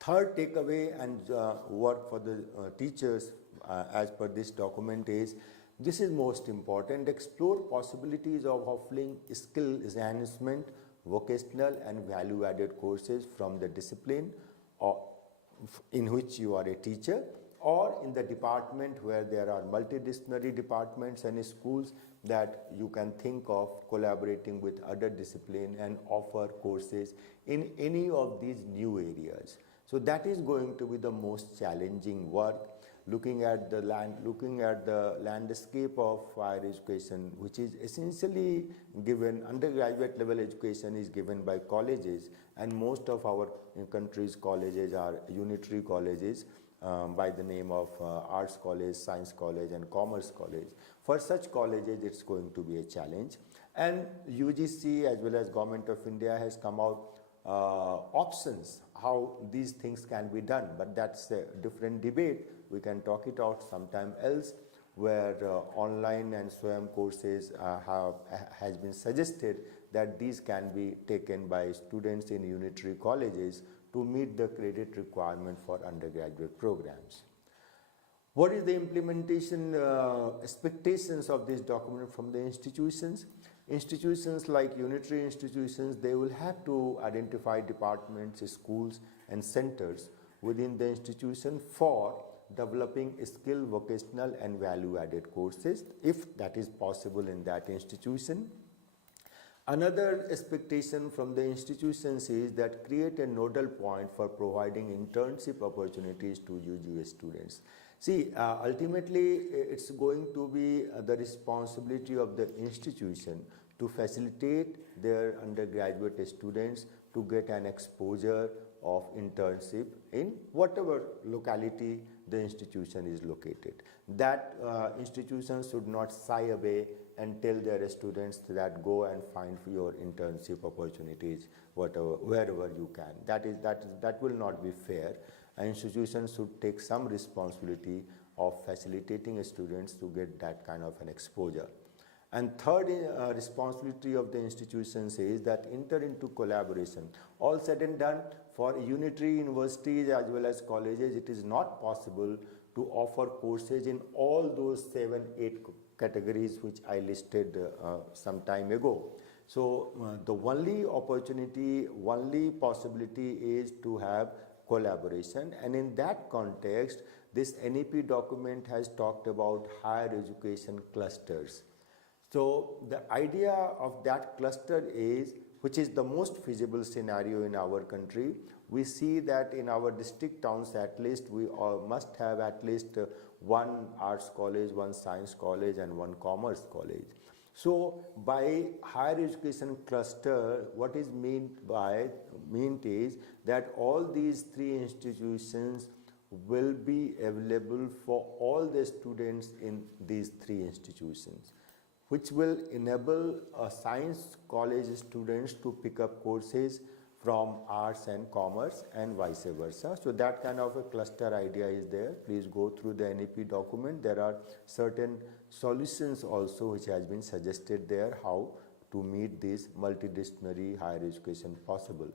Third takeaway and work for the teachers as per this document is, this is most important, explore possibilities of offering skill enhancement, vocational and value-added courses from the discipline or in which you are a teacher, or in the department where there are multidisciplinary departments and schools that you can think of collaborating with other discipline and offer courses in any of these new areas. So that is going to be the most challenging work, looking at the landscape of higher education, which is essentially given. Undergraduate level education is given by colleges, and most of our country's colleges are unitary colleges by the name of Arts College, Science College and Commerce College. For such colleges, it's going to be a challenge. And UGC as well as Government of India has come out options how these things can be done, but that's a different debate. We can talk it out sometime else, where online and SWAYAM courses has been suggested that these can be taken by students in unitary colleges to meet the credit requirement for undergraduate programs. What is the implementation expectations of this document from the institutions? Institutions like unitary institutions, they will have to identify departments, schools and centers within the institution for developing skill, vocational and value-added courses, if that is possible in that institution. Another expectation from the institutions is that create a nodal point for providing internship opportunities to UGA students. See, ultimately it's going to be the responsibility of the institution to facilitate their undergraduate students to get an exposure of internship in whatever locality the institution is located. That institution should not shy away and tell their students that go and find your internship opportunities wherever you can. That will not be fair. An institution should take some responsibility of facilitating students to get that kind of an exposure. And third responsibility of the institutions is that enter into collaboration. All said and done, for unitary universities as well as colleges, it is not possible to offer courses in all those 7-8 categories which I listed some time ago. So the only opportunity, only possibility is to have collaboration, and in that context, this NEP document has talked about higher education clusters. So the idea of that cluster is, which is the most feasible scenario in our country, we see that in our district towns at least we must have at least one arts college, one science college and one commerce college. So by higher education cluster, what is meant is that all these three institutions will be available for all the students in these three institutions, which will enable science college students to pick up courses from arts and commerce and vice versa. So that kind of a cluster idea is there. Please go through the NEP document. There are certain solutions also which has been suggested there how to meet this multidisciplinary higher education possible.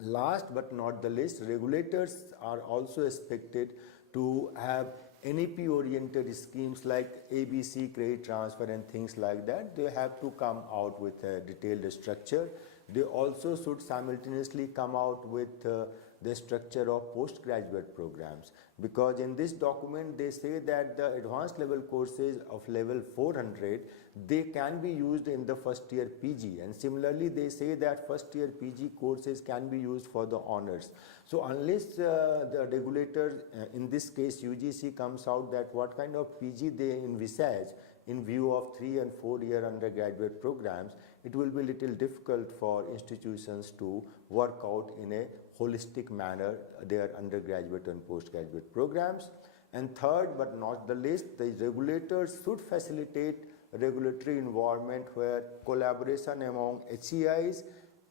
Last but not the least, regulators are also expected to have NEP oriented schemes like ABC, credit transfer and things like that. They have to come out with a detailed structure. They also should simultaneously come out with the structure of postgraduate programs, because in this document they say that the advanced level courses of level 400, they can be used in the first year PG, and similarly they say that first year PG courses can be used for the honors. So unless the regulator, in this case UGC, comes out that what kind of PG they envisage in view of 3 and 4 year undergraduate programs, it will be little difficult for institutions to work out in a holistic manner their undergraduate and postgraduate programs. And third but not the least, the regulators should facilitate a regulatory environment where collaboration among HEIs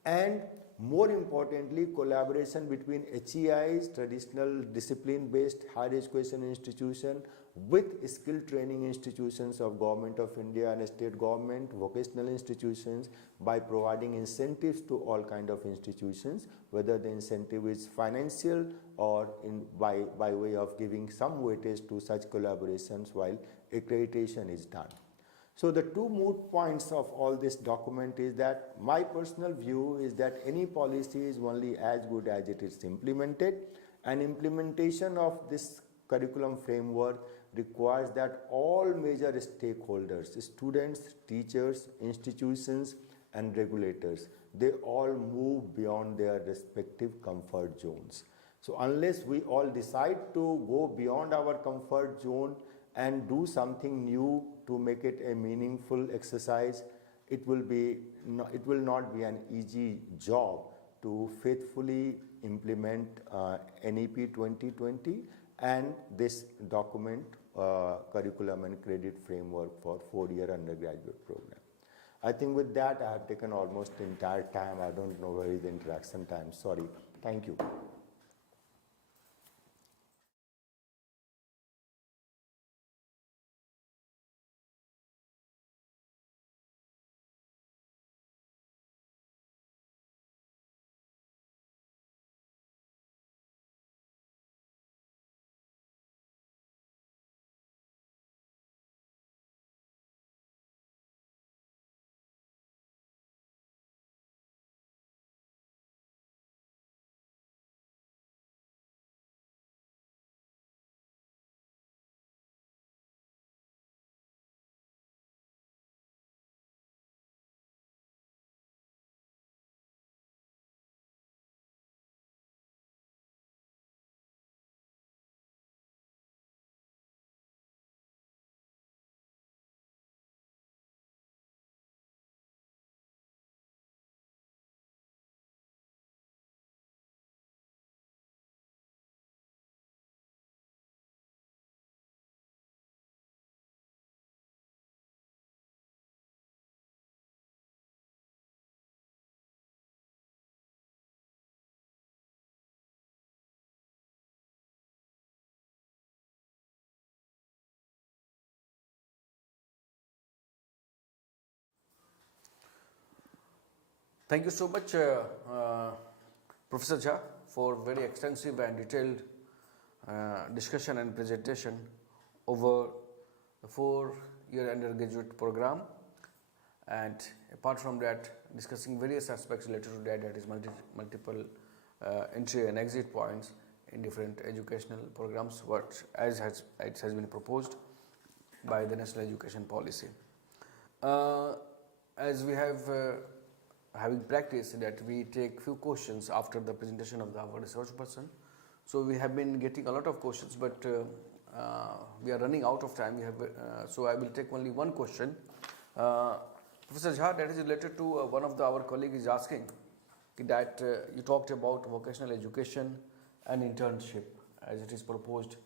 and more importantly collaboration between HEIs, traditional discipline based higher education institution, with skill training institutions of Government of India and state government, vocational institutions, by providing incentives to all kind of institutions, whether the incentive is financial or by way of giving some weightage to such collaborations while accreditation is done. So the two moot points of all this document is that my personal view is that any policy is only as good as it is implemented, and implementation of this curriculum framework requires that all major stakeholders, students, teachers, institutions and regulators, they all move beyond their respective comfort zones. So unless we all decide to go beyond our comfort zone and do something new to make it a meaningful exercise, it will not be an easy job to faithfully implement NEP 2020 and this document, curriculum and credit framework for 4-year undergraduate program. I think with that I have taken almost the entire time. I don't know where is the interaction time. Sorry. Thank you. Thank you so much, Professor Jha, for very extensive and detailed discussion and presentation over the 4-year undergraduate program, and apart from that discussing various aspects related to that is multiple entry and exit points in different educational programs, what it has been proposed by the National Education Policy. As we have having practice that we take few questions after the presentation of our research person. So we have been getting a lot of questions, but we are running out of time. We have, so I will take only one question. Professor Jha, that is related to one of our colleagues is asking that you talked about vocational education and internship as it is proposed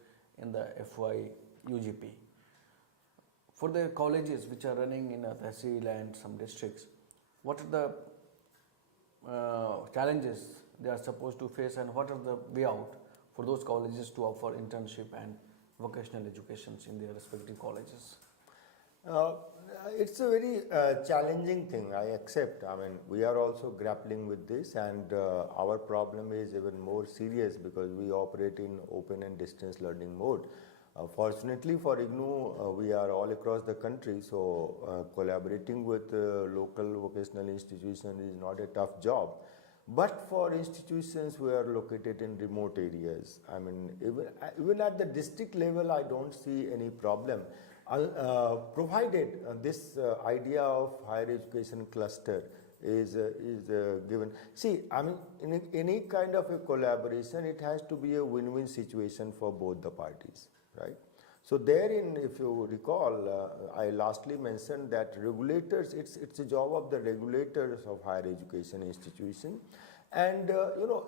in the FYUGP. For the colleges which are running in Tehsil and some districts, what are the challenges they are supposed to face, and what are the way out for those colleges to offer internship and vocational educations in their respective colleges? It's a very challenging thing, I accept. I mean, we are also grappling with this, and our problem is even more serious because we operate in open and distance learning mode. Fortunately for IGNOU, we are all across the country, so collaborating with local vocational institutions is not a tough job. But for institutions who are located in remote areas, I mean, even at the district level, I don't see any problem. Provided this idea of higher education cluster is given. See, I mean, in any kind of a collaboration, it has to be a win-win situation for both the parties, right? So therein, if you recall, I lastly mentioned that regulators, it's a job of the regulators of higher education institution. And,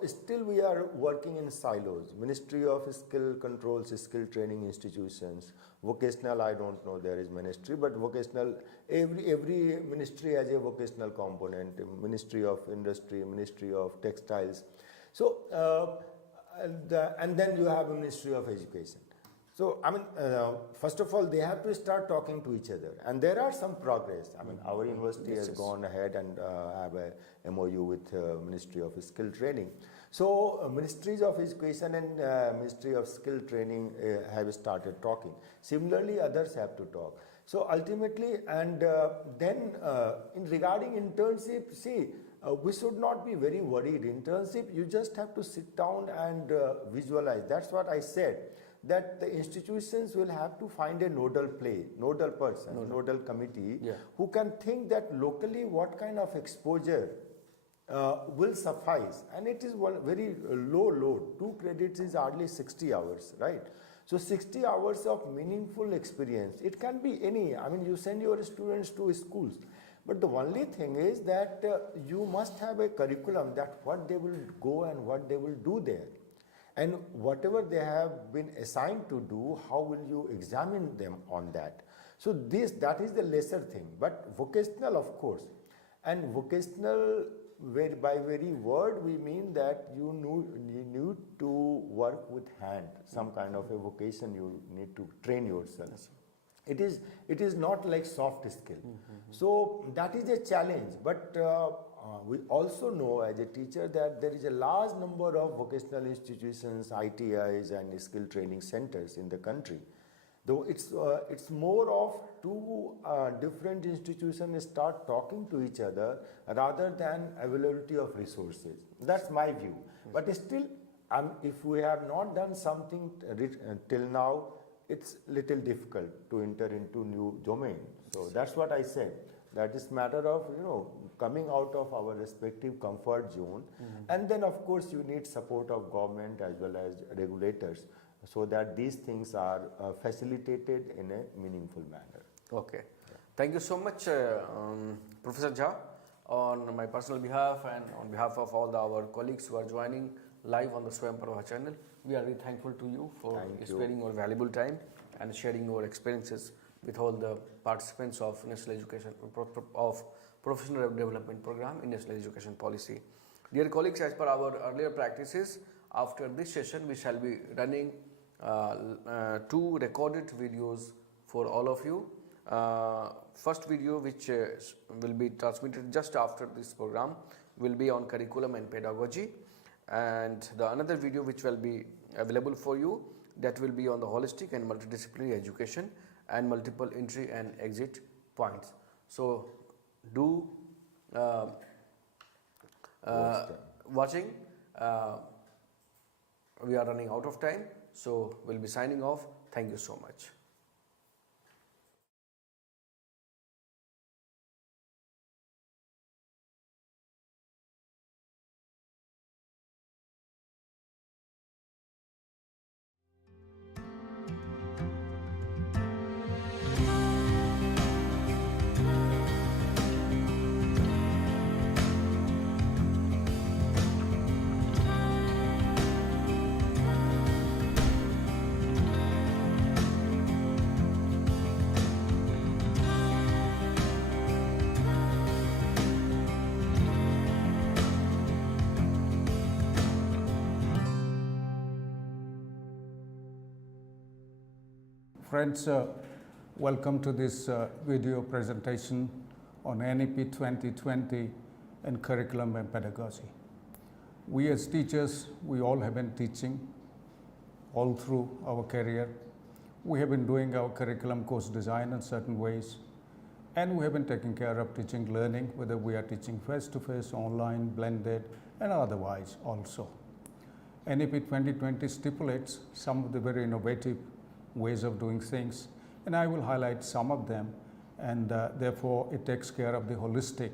still we are working in silos. Ministry of Skill controls skill training institutions. Vocational, I don't know, there is ministry, but vocational, every ministry has a vocational component. Ministry of Industry, Ministry of Textiles. So, and then you have a Ministry of Education. So, I mean, first of all, they have to start talking to each other. And there are some progress. I mean, our university has gone ahead and have a MOU with Ministry of Skill Training. So, Ministries of Education and Ministry of Skill Training have started talking. Similarly, others have to talk. So, ultimately, and then regarding internship, see, we should not be very worried. Internship, you just have to sit down and visualize. That's what I said, that the institutions will have to find a nodal person, nodal committee, who can think that locally what kind of exposure will suffice. And it is one very low load. 2 credits is hardly 60 hours, right? So 60 hours of meaningful experience. It can be any, I mean, you send your students to schools. But the only thing is that you must have a curriculum that what they will go and what they will do there. And whatever they have been assigned to do, how will you examine them on that? So that is the lesser thing. But vocational, of course. And vocational, by very word, we mean that you need to work with hand. Some kind of a vocation you need to train yourself. Yes. It is not like soft skill. So that is a challenge. But we also know as a teacher that there is a large number of vocational institutions, ITIs and skill training centers in the country. Though it's more of two different institutions start talking to each other rather than availability of resources. That's my view. But still, if we have not done something till now, it's little difficult to enter into new domain. So that's what I said. That is matter of, coming out of our respective comfort zone. And then, of course, you need support of government as well as regulators so that these things are facilitated in a meaningful manner. Okay. Yeah. Thank you so much, Professor Jha. On my personal behalf and on behalf of all our colleagues who are joining live on the Swayam Prabha channel, we are very thankful to you for sparing your valuable time and sharing your experiences with all the participants of National Education of Professional Development Program in National Education Policy. Dear colleagues, as per our earlier practices, after this session we shall be running 2 recorded videos for all of you. First video, which will be transmitted just after this program, will be on curriculum and pedagogy, and the another video which will be available for you, that will be on the holistic and multidisciplinary education and multiple entry and exit points. So do watching. We are running out of time, so we'll be signing off. Thank you so much. Friends, welcome to this video presentation on NEP 2020 and curriculum and pedagogy. We as teachers, we all have been teaching all through our career. We have been doing our curriculum course design in certain ways, and we have been taking care of teaching learning, whether we are teaching face-to-face, online, blended, and otherwise also. NEP 2020 stipulates some of the very innovative ways of doing things, and I will highlight some of them, and therefore it takes care of the holistic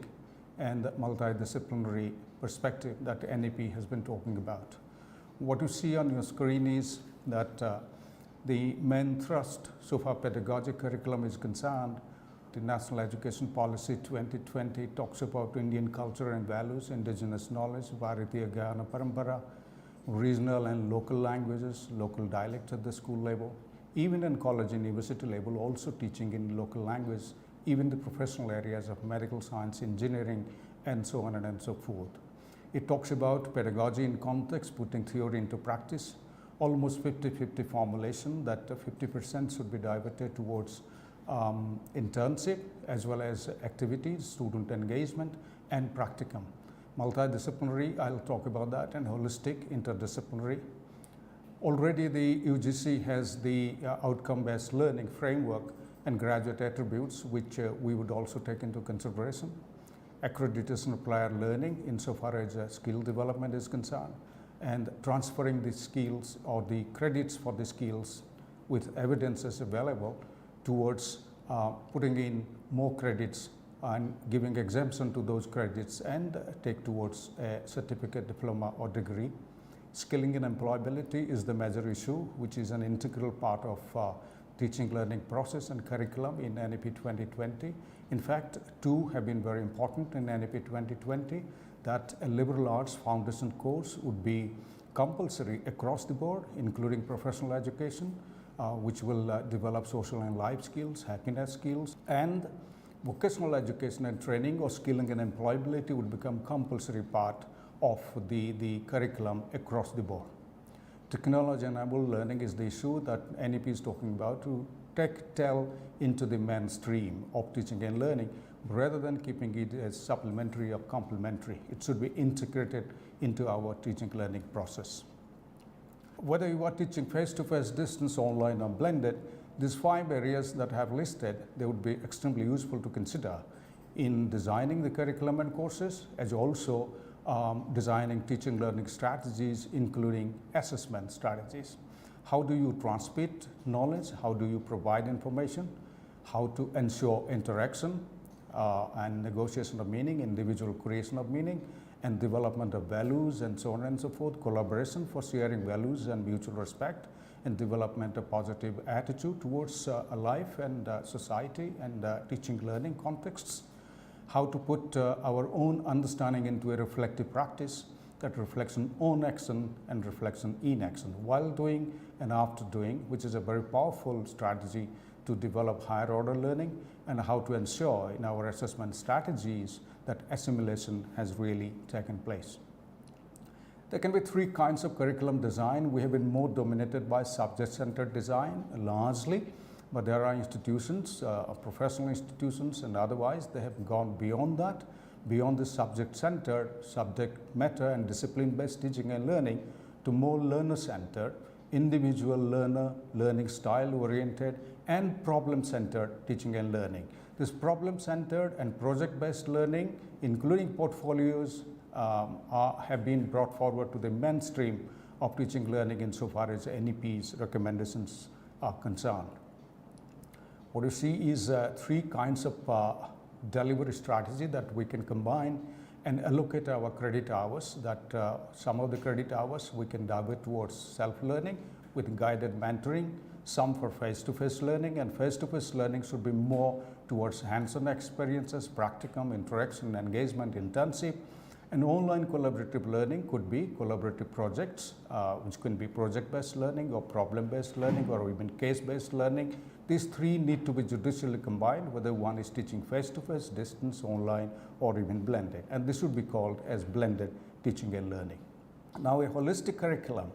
and multidisciplinary perspective that NEP has been talking about. What you see on your screen is that the main thrust so far pedagogic curriculum is concerned. The National Education Policy 2020 talks about Indian culture and values, indigenous knowledge, Bharatiya Gyana Parampara, regional and local languages, local dialects at the school level, even in college and university level, also teaching in local language, even the professional areas of medical science, engineering, and so on and so forth. It talks about pedagogy in context, putting theory into practice, almost 50-50 formulation that 50% should be diverted towards internship as well as activities, student engagement, and practicum. Multidisciplinary, I'll talk about that, and holistic, interdisciplinary. Already the UGC has the outcome-based learning framework and graduate attributes, which we would also take into consideration. Accreditation of prior learning insofar as skill development is concerned, and transferring the skills or the credits for the skills with evidences available towards putting in more credits and giving exemption to those credits and take towards a certificate, diploma, or degree. Skilling and employability is the major issue, which is an integral part of teaching learning process and curriculum in NEP 2020. In fact, two have been very important in NEP 2020, that a liberal arts foundation course would be compulsory across the board, including professional education, which will develop social and life skills, happiness skills, and vocational education and training or skilling and employability would become compulsory part of the curriculum across the board. Technology-enabled learning is the issue that NEP is talking about, to tell into the mainstream of teaching and learning, rather than keeping it as supplementary or complementary. It should be integrated into our teaching learning process. Whether you are teaching face-to-face, distance, online, or blended, these 5 areas that I have listed, they would be extremely useful to consider in designing the curriculum and courses, as also designing teaching learning strategies, including assessment strategies. How do you transmit knowledge? How do you provide information? How to ensure interaction and negotiation of meaning, individual creation of meaning, and development of values, and so on and so forth. Collaboration for sharing values and mutual respect, and development of positive attitude towards life and society and teaching learning contexts. How to put our own understanding into a reflective practice that reflects on own action and reflects on in action, while doing and after doing, which is a very powerful strategy to develop higher order learning, and how to ensure in our assessment strategies that assimilation has really taken place. There can be 3 kinds of curriculum design. We have been more dominated by subject-centered design largely, but there are institutions, professional institutions and otherwise, they have gone beyond that, beyond the subject-centered, subject matter and discipline-based teaching and learning, to more learner-centered, individual learner, learning style-oriented, and problem-centered teaching and learning. This problem-centered and project-based learning, including portfolios, have been brought forward to the mainstream of teaching learning insofar as NEP's recommendations are concerned. What you see is 3 kinds of delivery strategy that we can combine and allocate our credit hours, that some of the credit hours we can divert towards self-learning with guided mentoring, some for face-to-face learning, and face-to-face learning should be more towards hands-on experiences, practicum, interaction, engagement, internship, and online collaborative learning could be collaborative projects, which can be project-based learning or problem-based learning or even case-based learning. These 3 need to be judiciously combined, whether one is teaching face-to-face, distance, online, or even blended. And this should be called as blended teaching and learning. Now, a holistic curriculum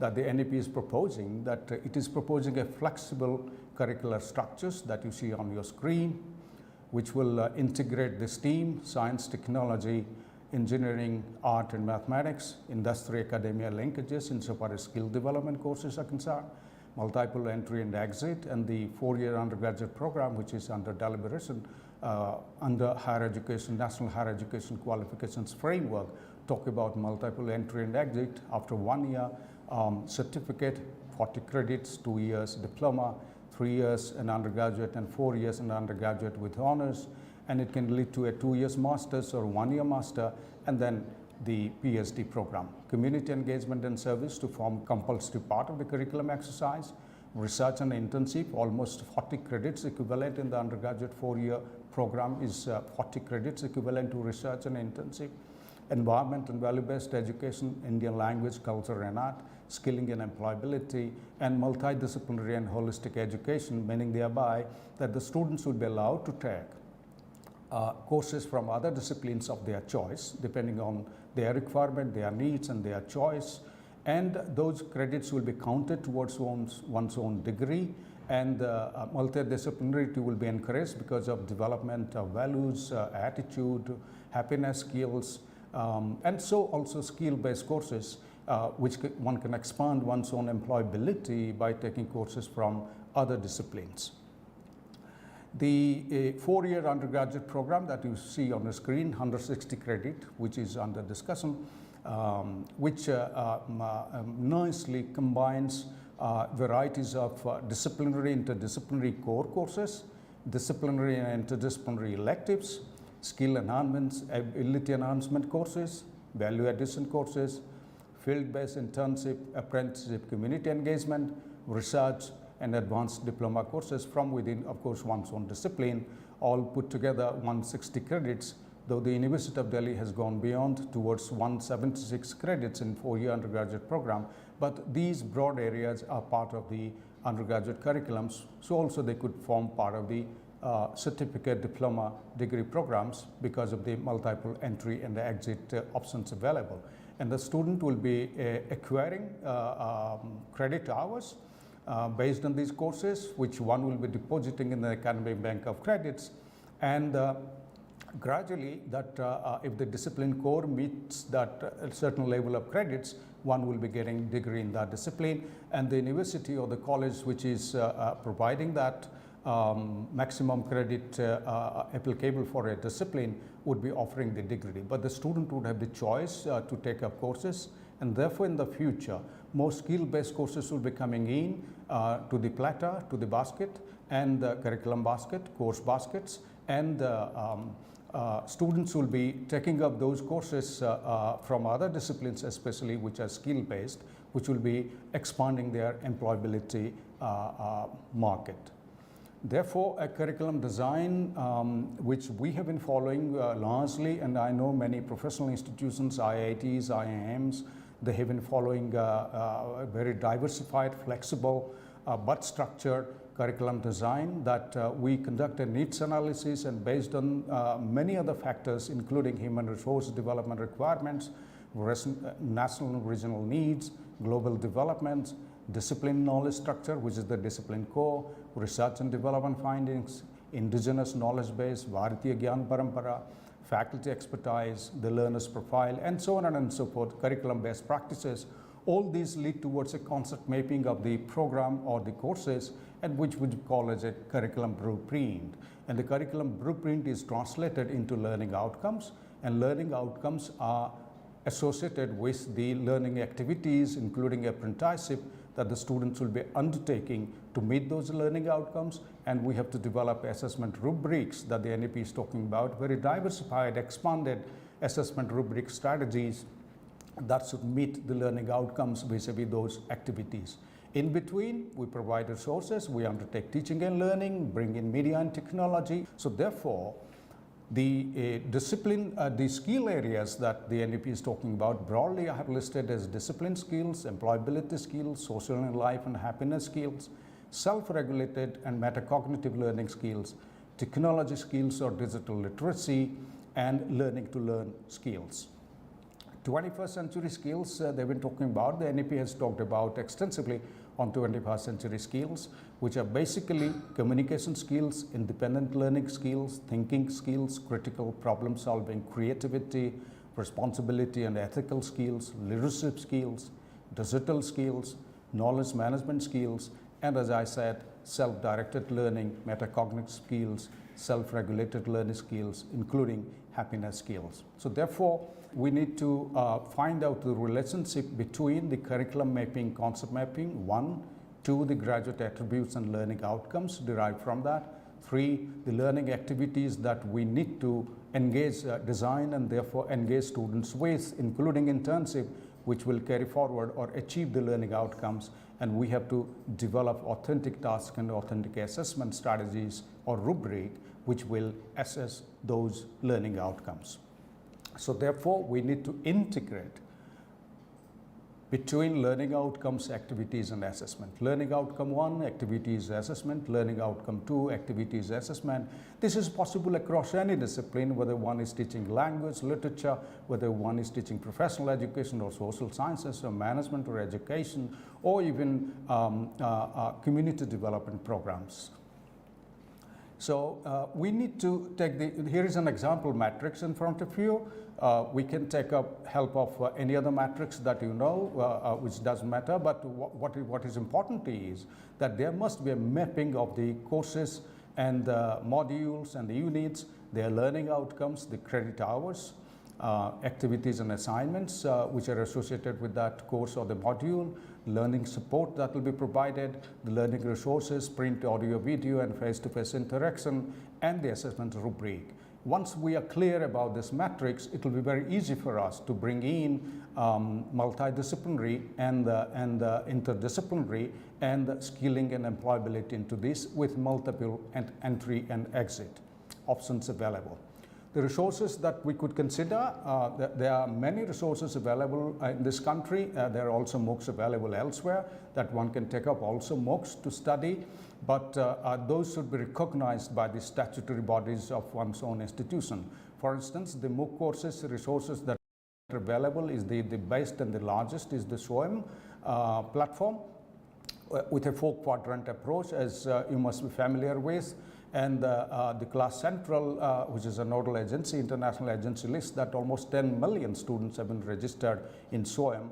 that the NEP is proposing, that it is proposing a flexible curricular structures that you see on your screen, which will integrate the STEAM, science, technology, engineering, art and mathematics, industry, academia linkages insofar as skill development courses are concerned, multiple entry and exit, and the 4-year undergraduate program, which is under deliberation under higher education, National Higher Education Qualifications Framework, talk about multiple entry and exit after 1 year, certificate, 40 credits, 2 years diploma, 3 years an undergraduate and 4 years an undergraduate with honors, and it can lead to a 2 years master's or 1 year master, and then the PhD program. Community engagement and service to form compulsory part of the curriculum exercise. Research and internship, almost 40 credits equivalent in the undergraduate 4-year program is 40 credits equivalent to research and internship. Environment and value-based education, Indian language, culture and art, skilling and employability, and multidisciplinary and holistic education, meaning thereby that the students would be allowed to take courses from other disciplines of their choice, depending on their requirement, their needs and their choice, and those credits will be counted towards one's own degree, and multidisciplinarity will be encouraged because of development of values, attitude, happiness skills, and so also skill-based courses, which one can expand one's own employability by taking courses from other disciplines. The 4-year undergraduate program that you see on the screen, 160 credit, which is under discussion, which nicely combines varieties of disciplinary, interdisciplinary core courses, disciplinary and interdisciplinary electives, skill enhancements, ability enhancement courses, value addition courses, field-based internship, apprenticeship, community engagement, research, and advanced diploma courses from within, of course, one's own discipline, all put together 160 credits, though the University of Delhi has gone beyond towards 176 credits in 4-year undergraduate program, but these broad areas are part of the undergraduate curriculums, so also they could form part of the certificate, diploma, degree programs because of the multiple entry and exit options available. And the student will be acquiring credit hours based on these courses, which one will be depositing in the academic bank of credits, and gradually that if the discipline core meets that certain level of credits, one will be getting degree in that discipline, and the university or the college which is providing that maximum credit applicable for a discipline would be offering the degree, but the student would have the choice to take up courses, and therefore in the future more skill-based courses will be coming in to the platter, to the basket, and the curriculum basket, course baskets, and students will be taking up those courses from other disciplines, especially which are skill-based, which will be expanding their employability market. Therefore, a curriculum design which we have been following largely, and I know many professional institutions, IITs, IIMs, they have been following a very diversified, flexible, but structured curriculum design that we conduct a needs analysis, and based on many other factors, including human resource development requirements, national and regional needs, global developments, discipline knowledge structure, which is the discipline core, research and development findings, indigenous knowledge base, Bharatiya Gyan Parampara, faculty expertise, the learner's profile, and so on and so forth, curriculum best practices. All these lead towards a concept mapping of the program or the courses, and which we call as a curriculum blueprint. And the curriculum blueprint is translated into learning outcomes, and learning outcomes are associated with the learning activities, including apprenticeship, that the students will be undertaking to meet those learning outcomes, and we have to develop assessment rubrics that the NEP is talking about, very diversified, expanded assessment rubric strategies that should meet the learning outcomes vis-a-vis those activities. In between, we provide resources, we undertake teaching and learning, bring in media and technology. So therefore, the discipline, the skill areas that the NEP is talking about broadly I have listed as discipline skills, employability skills, social and life and happiness skills, self-regulated and metacognitive learning skills, technology skills or digital literacy, and learning to learn skills. 21st century skills they've been talking about. The NEP has talked about extensively on 21st century skills, which are basically communication skills, independent learning skills, thinking skills, critical problem solving, creativity, responsibility and ethical skills, leadership skills, digital skills, knowledge management skills, and as I said, self-directed learning, metacognitive skills, self-regulated learning skills, including happiness skills. So therefore, we need to find out the relationship between the curriculum mapping, concept mapping, 1, 2, the graduate attributes and learning outcomes derived from that, 3, the learning activities that we need to engage, design and therefore engage students with, including internship, which will carry forward or achieve the learning outcomes, and we have to develop authentic task and authentic assessment strategies or rubric which will assess those learning outcomes. So therefore, we need to integrate between learning outcomes, activities and assessment. Learning outcome 1, activities assessment. Learning outcome 2, activities assessment. This is possible across any discipline, whether one is teaching language, literature, whether one is teaching professional education or social sciences or management or education, or even community development programs. So we need to take here is an example matrix in front of you. We can take up help of any other matrix that you know, which doesn't matter, but what is important is that there must be a mapping of the courses and the modules and the units, their learning outcomes, the credit hours, activities and assignments which are associated with that course or the module, learning support that will be provided, the learning resources, print, audio, video, and face-to-face interaction, and the assessment rubric. Once we are clear about this matrix, it will be very easy for us to bring in multidisciplinary and interdisciplinary and skilling and employability into this with multiple entry and exit options available. The resources that we could consider, there are many resources available in this country. There are also MOOCs available elsewhere that one can take up also MOOCs to study, but those should be recognized by the statutory bodies of one's own institution. For instance, the MOOC courses resources that are available is the best and the largest is the SOEM platform with a 4-quadrant approach, as you must be familiar with. And the Class Central, which is a nodal agency, international agency, lists that almost 10 million students have been registered in SOEM,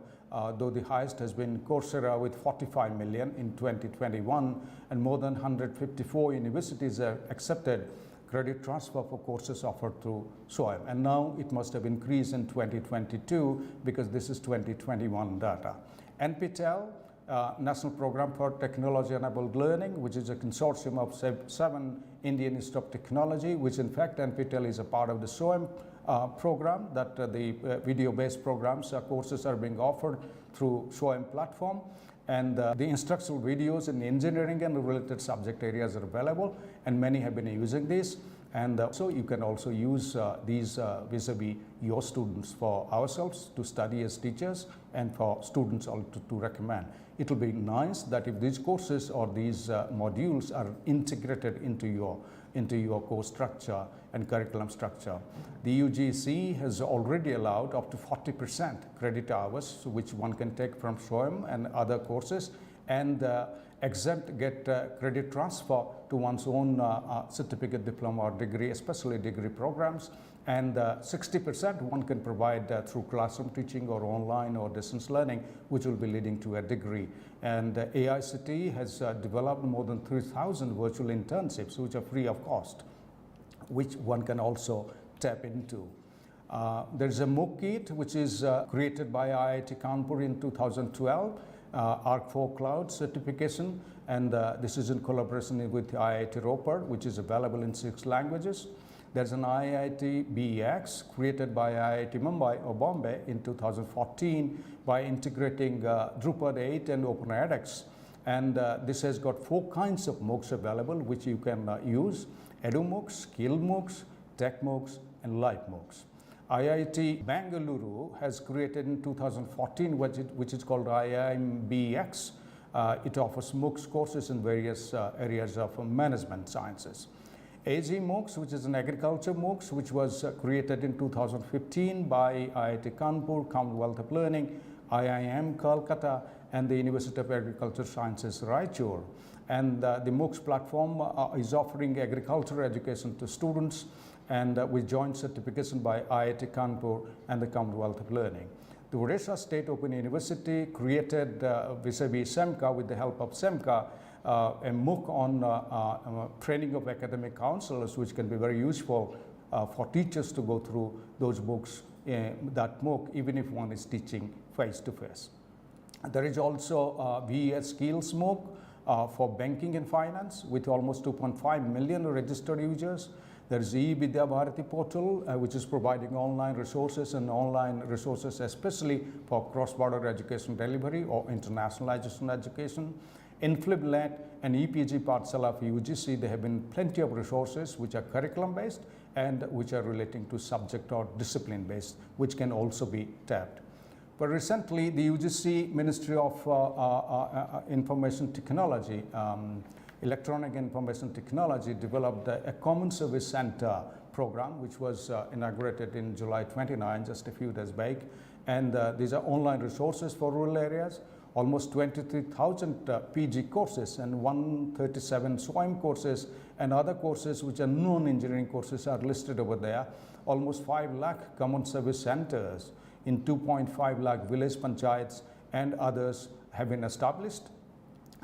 though the highest has been Coursera with 45 million in 2021, and more than 154 universities have accepted credit transfer for courses offered through SOEM. And now it must have increased in 2022 because this is 2021 data. NPTEL, National Program for Technology-Enabled Learning, which is a consortium of 7 Indian Institute of Technology, which in fact NPTEL is a part of the SOEM program, that the video-based programs, courses are being offered through SOEM platform. And the instructional videos in engineering and related subject areas are available, and many have been using this. And so you can also use these vis-a-vis your students for ourselves to study as teachers and for students also to recommend. It will be nice that if these courses or these modules are integrated into your course structure and curriculum structure. The UGC has already allowed up to 40% credit hours, which one can take from SOEM and other courses, and get credit transfer to one's own certificate, diploma or degree, especially degree programs, and 60% one can provide through classroom teaching or online or distance learning, which will be leading to a degree. And AICTE has developed more than 3,000 virtual internships, which are free of cost, which one can also tap into. There's a MOOC kit, which is created by IIT Kanpur in 2012, ARC4 Cloud certification, and this is in collaboration with IIT Ropar, which is available in 6 languages. There's an IIT BEX created by IIT Mumbai or Bombay in 2014 by integrating Drupal 8 and OpenEdX. And this has got 4 kinds of MOOCs available, which you can use: Edu MOOCs, Skill MOOCs, Tech MOOCs, and Live MOOCs. IIT Bangalore has created in 2014, which is called IIMBX. It offers MOOCs courses in various areas of management sciences. AG MOOCs, which is an agriculture MOOCs, which was created in 2015 by IIT Kanpur, Commonwealth of Learning, IIM Kolkata, and the University of Agriculture Sciences, Raichur. And the MOOCs platform is offering agricultural education to students, and with joint certification by IIT Kanpur and the Commonwealth of Learning. The Odisha State Open University created vis-a-vis SEMCA, with the help of SEMCA, a MOOC on training of academic counselors, which can be very useful for teachers to go through those books, that MOOC, even if one is teaching face-to-face. There is also VES Skills MOOC for banking and finance, with almost 2.5 million registered users. There is e-Vidya Bharati portal, which is providing online resources especially for cross-border education delivery or internationalization education. InflibNet and EPG Pathshala of UGC, there have been plenty of resources which are curriculum-based and which are relating to subject or discipline-based, which can also be tapped. But recently, the UGC Ministry of Information Technology, Electronic Information Technology, developed a Common Service Center program, which was inaugurated in July 29, just a few days back. And these are online resources for rural areas. Almost 23,000 PG courses and 137 SWAM courses and other courses which are non-engineering courses are listed over there. Almost 5 lakh common service centers in 2.5 lakh village panchayats and others have been established.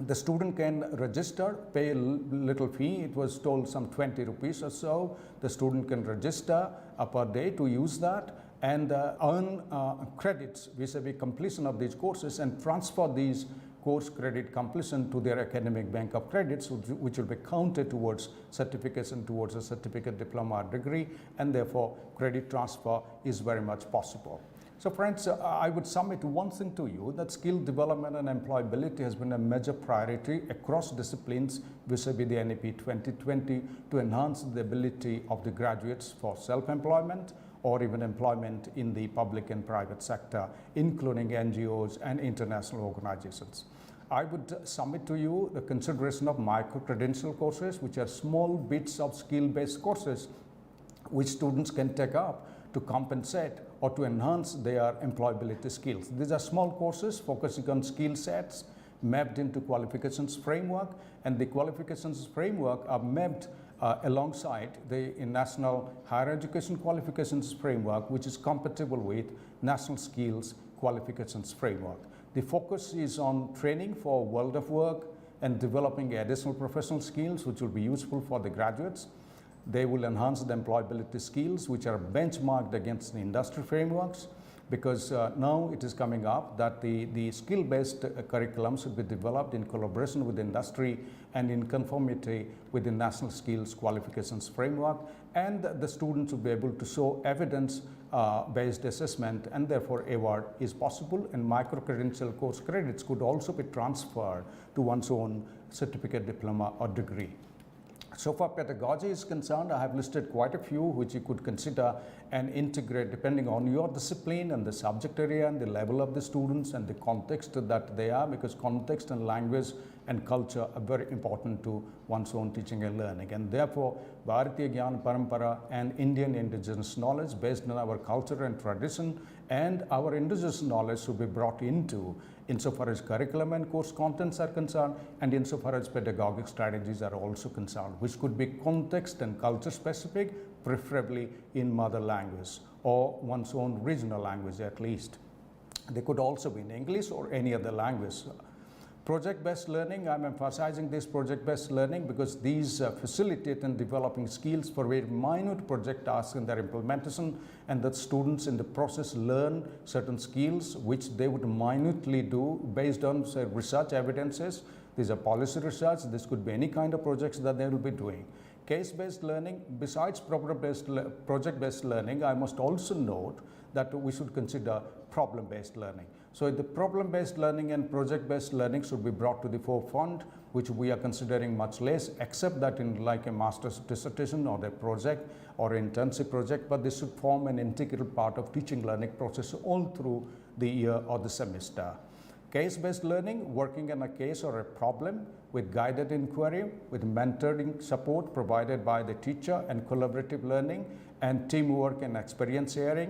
The student can register, pay a little fee. It was told some 20 rupees or so. The student can register per day to use that and earn credits vis-a-vis completion of these courses and transfer these course credit completion to their academic bank of credits, which will be counted towards certification, towards a certificate, diploma, or degree, and therefore credit transfer is very much possible. So friends, I would sum it one thing to you, that skill development and employability has been a major priority across disciplines vis-a-vis the NEP 2020 to enhance the ability of the graduates for self-employment or even employment in the public and private sector, including NGOs and international organizations. I would submit to you the consideration of micro-credential courses, which are small bits of skill-based courses which students can take up to compensate or to enhance their employability skills. These are small courses focusing on skill sets mapped into qualifications framework, and the qualifications framework are mapped alongside the National Higher Education Qualifications Framework, which is compatible with National Skills Qualifications Framework. The focus is on training for world of work and developing additional professional skills which will be useful for the graduates. They will enhance the employability skills which are benchmarked against the industry frameworks, because now it is coming up that the skill-based curriculum should be developed in collaboration with industry and in conformity with the National Skills Qualifications Framework, and the students will be able to show evidence-based assessment, and therefore award is possible, and micro-credential course credits could also be transferred to one's own certificate, diploma or degree. So far pedagogy is concerned, I have listed quite a few which you could consider and integrate depending on your discipline and the subject area and the level of the students and the context that they are, because context and language and culture are very important to one's own teaching and learning. And therefore, Bharatiya Gyan Parampara and Indian indigenous knowledge based on our culture and tradition and our indigenous knowledge should be brought into insofar as curriculum and course contents are concerned, and insofar as pedagogic strategies are also concerned, which could be context and culture specific, preferably in mother language or one's own regional language at least. They could also be in English or any other language. Project-based learning, I'm emphasizing this project-based learning because these facilitate in developing skills for very minute project tasks in their implementation, and that students in the process learn certain skills which they would minutely do based on, say, research evidences. These are policy research, this could be any kind of projects that they will be doing. Case-based learning, besides project-based learning, I must also note that we should consider problem-based learning. So the problem-based learning and project-based learning should be brought to the forefront, which we are considering much less, except that in like a master's dissertation or a project or internship project, but this should form an integral part of teaching learning process all through the year or the semester. Case-based learning, working on a case or a problem with guided inquiry, with mentoring support provided by the teacher, and collaborative learning and teamwork and experience sharing,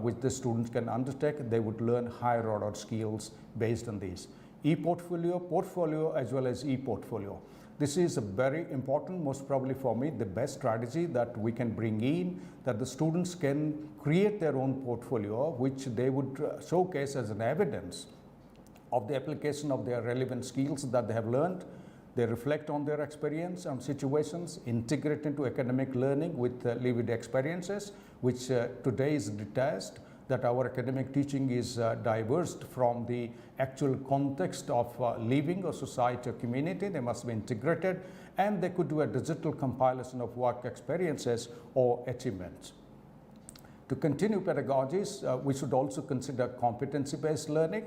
which the students can undertake. They would learn higher order skills based on these. E-portfolio, portfolio as well as e-portfolio. This is a very important, most probably for me, the best strategy that we can bring in, that the students can create their own portfolio, which they would showcase as an evidence of the application of their relevant skills that they have learned. They reflect on their experience and situations, integrate into academic learning with lived experiences, which today is detached, that our academic teaching is diverse from the actual context of living a society or community. They must be integrated, and they could do a digital compilation of work experiences or achievements. To continue pedagogies, we should also consider competency-based learning,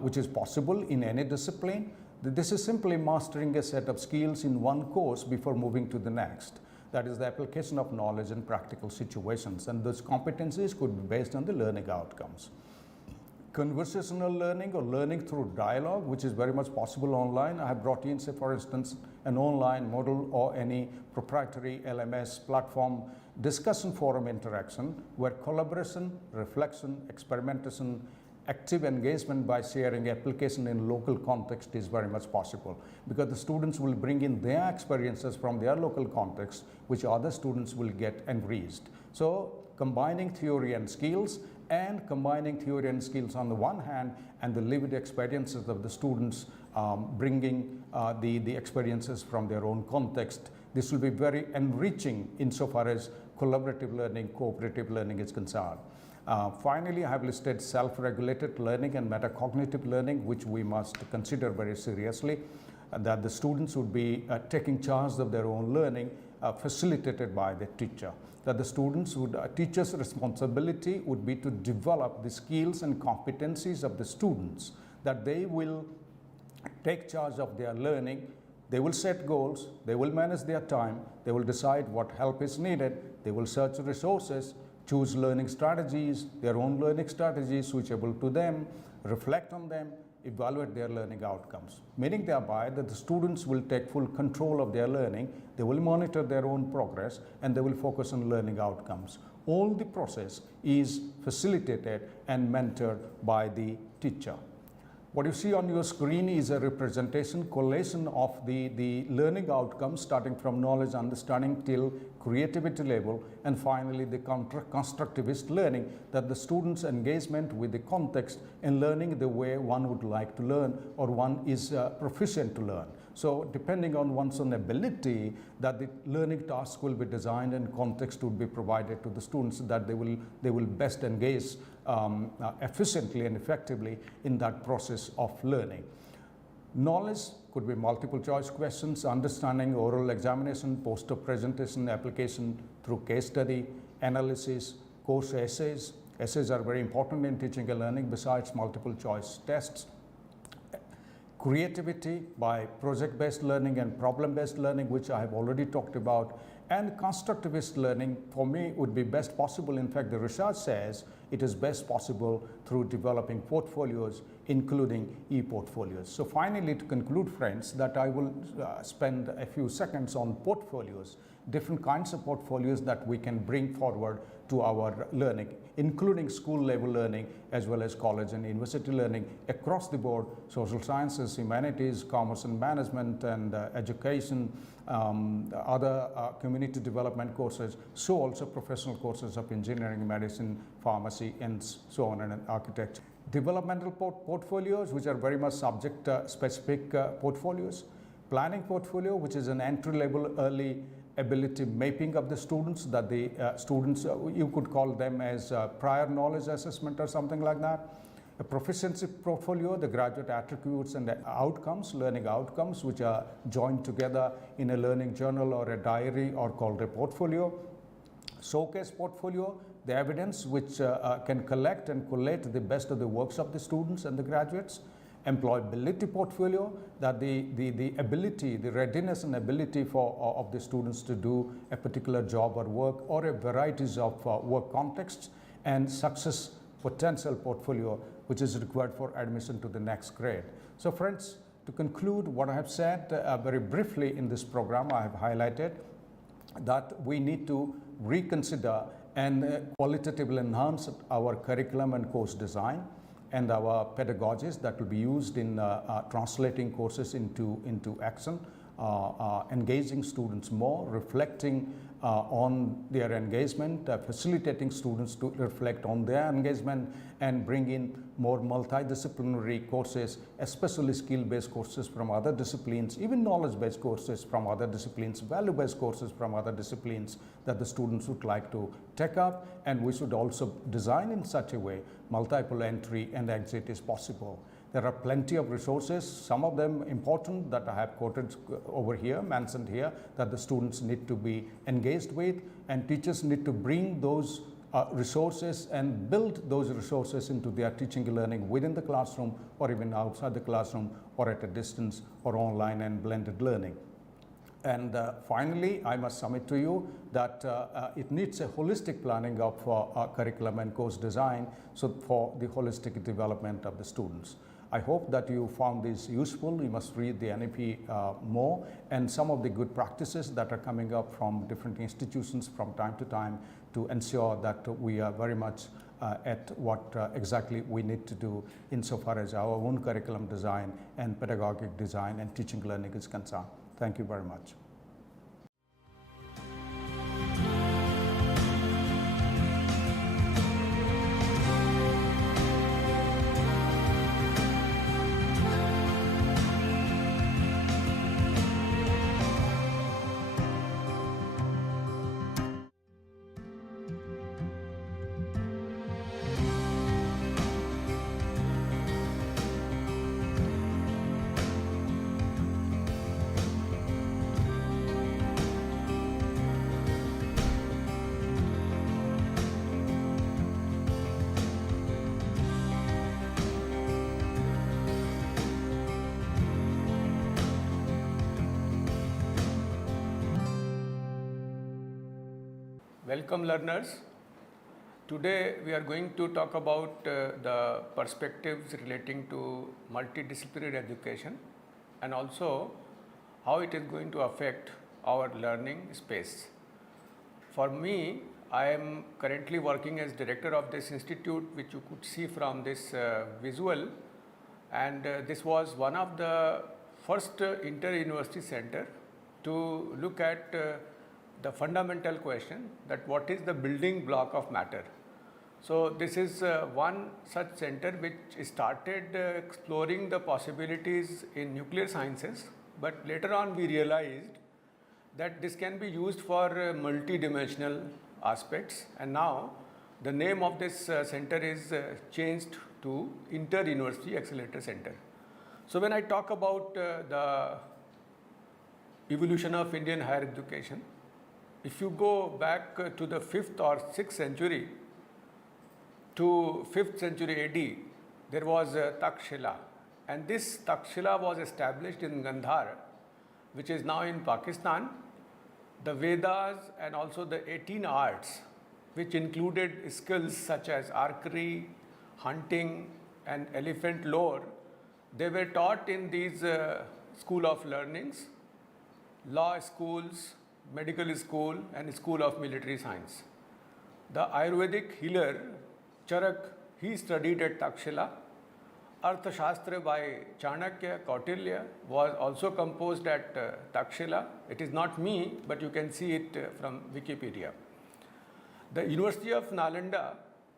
which is possible in any discipline. This is simply mastering a set of skills in one course before moving to the next. That is the application of knowledge in practical situations, and those competencies could be based on the learning outcomes. Conversational learning or learning through dialogue, which is very much possible online. I have brought in, say for instance, an online model or any proprietary LMS platform discussion forum interaction where collaboration, reflection, experimentation, active engagement by sharing application in local context is very much possible, because the students will bring in their experiences from their local context, which other students will get enriched. So combining theory and skills, and combining theory and skills on the one hand, and the lived experiences of the students bringing the experiences from their own context. This will be very enriching insofar as collaborative learning, cooperative learning is concerned. Finally, I have listed self-regulated learning and metacognitive learning, which we must consider very seriously, that the students would be taking charge of their own learning, facilitated by the teacher. That the students would, teacher's responsibility would be to develop the skills and competencies of the students, that they will take charge of their learning. They will set goals, they will manage their time, they will decide what help is needed, they will search resources, choose learning strategies, their own learning strategies suitable to them, reflect on them, evaluate their learning outcomes. Meaning thereby that the students will take full control of their learning, they will monitor their own progress, and they will focus on learning outcomes. All the process is facilitated and mentored by the teacher. What you see on your screen is a representation, collation of the learning outcomes, starting from knowledge, understanding till creativity level, and finally the constructivist learning, that the students' engagement with the context and learning the way one would like to learn or one is proficient to learn. So depending on one's own ability, that the learning task will be designed and context would be provided to the students, that they will best engage efficiently and effectively in that process of learning. Knowledge could be multiple choice questions, understanding, oral examination, poster presentation, application through case study, analysis, course essays. Essays are very important in teaching and learning besides multiple choice tests. Creativity by project-based learning and problem-based learning, which I have already talked about. And constructivist learning, for me, would be best possible. In fact, the research says it is best possible through developing portfolios, including e-portfolios. So finally, to conclude, friends, that I will spend a few seconds on portfolios, different kinds of portfolios that we can bring forward to our learning, including school level learning as well as college and university learning across the board, social sciences, humanities, commerce and management, and education, other community development courses, so also professional courses of engineering, medicine, pharmacy, and so on, and architecture. Developmental portfolios, which are very much subject specific portfolios. Planning portfolio, which is an entry-level early ability mapping of the students, that the students, you could call them as prior knowledge assessment or something like that. A proficiency portfolio, the graduate attributes and outcomes, learning outcomes, which are joined together in a learning journal or a diary or called a portfolio. Showcase portfolio, the evidence which can collect and collate the best of the works of the students and the graduates. Employability portfolio, that the ability, the readiness and ability of the students to do a particular job or work or a varieties of work contexts. And success potential portfolio, which is required for admission to the next grade. So friends, to conclude what I have said very briefly in this program, I have highlighted that we need to reconsider and qualitatively enhance our curriculum and course design and our pedagogies that will be used in translating courses into action, engaging students more, reflecting on their engagement, facilitating students to reflect on their engagement, and bring in more multidisciplinary courses, especially skill-based courses from other disciplines, even knowledge-based courses from other disciplines, value-based courses from other disciplines that the students would like to take up. And we should also design in such a way multiple entry and exit is possible. There are plenty of resources, some of them important that I have quoted over here, mentioned here, that the students need to be engaged with, and teachers need to bring those resources and build those resources into their teaching and learning within the classroom or even outside the classroom or at a distance or online and blended learning. And finally, I must submit to you that it needs a holistic planning of curriculum and course design for the holistic development of the students. I hope that you found this useful. You must read the NEP more, and some of the good practices that are coming up from different institutions from time to time to ensure that we are very much at what exactly we need to do insofar as our own curriculum design and pedagogic design and teaching learning is concerned. Thank you very much. Welcome learners. Today we are going to talk about the perspectives relating to multidisciplinary education and also how it is going to affect our learning space. For me, I am currently working as director of this institute, which you could see from this visual, and this was one of the first inter-university center to look at the fundamental question that what is the building block of matter. So this is one such center which started exploring the possibilities in nuclear sciences, but later on we realized that this can be used for multi-dimensional aspects, and now the name of this center is changed to Inter-University Accelerator Center. So when I talk about the evolution of Indian higher education, if you go back to the 5th or 6th century, to 5th century AD, there was Takshila, and this Takshila was established in Gandhar, which is now in Pakistan. The Vedas and also the 18 arts, which included skills such as archery, hunting, and elephant lore, they were taught in these school of learnings, law schools, medical school, and school of military science. The Ayurvedic healer Charak, he studied at Takshila. Arthashastra by Chanakya, Kautilya was also composed at Takshila. It is not me, but you can see it from Wikipedia. The University of Nalanda,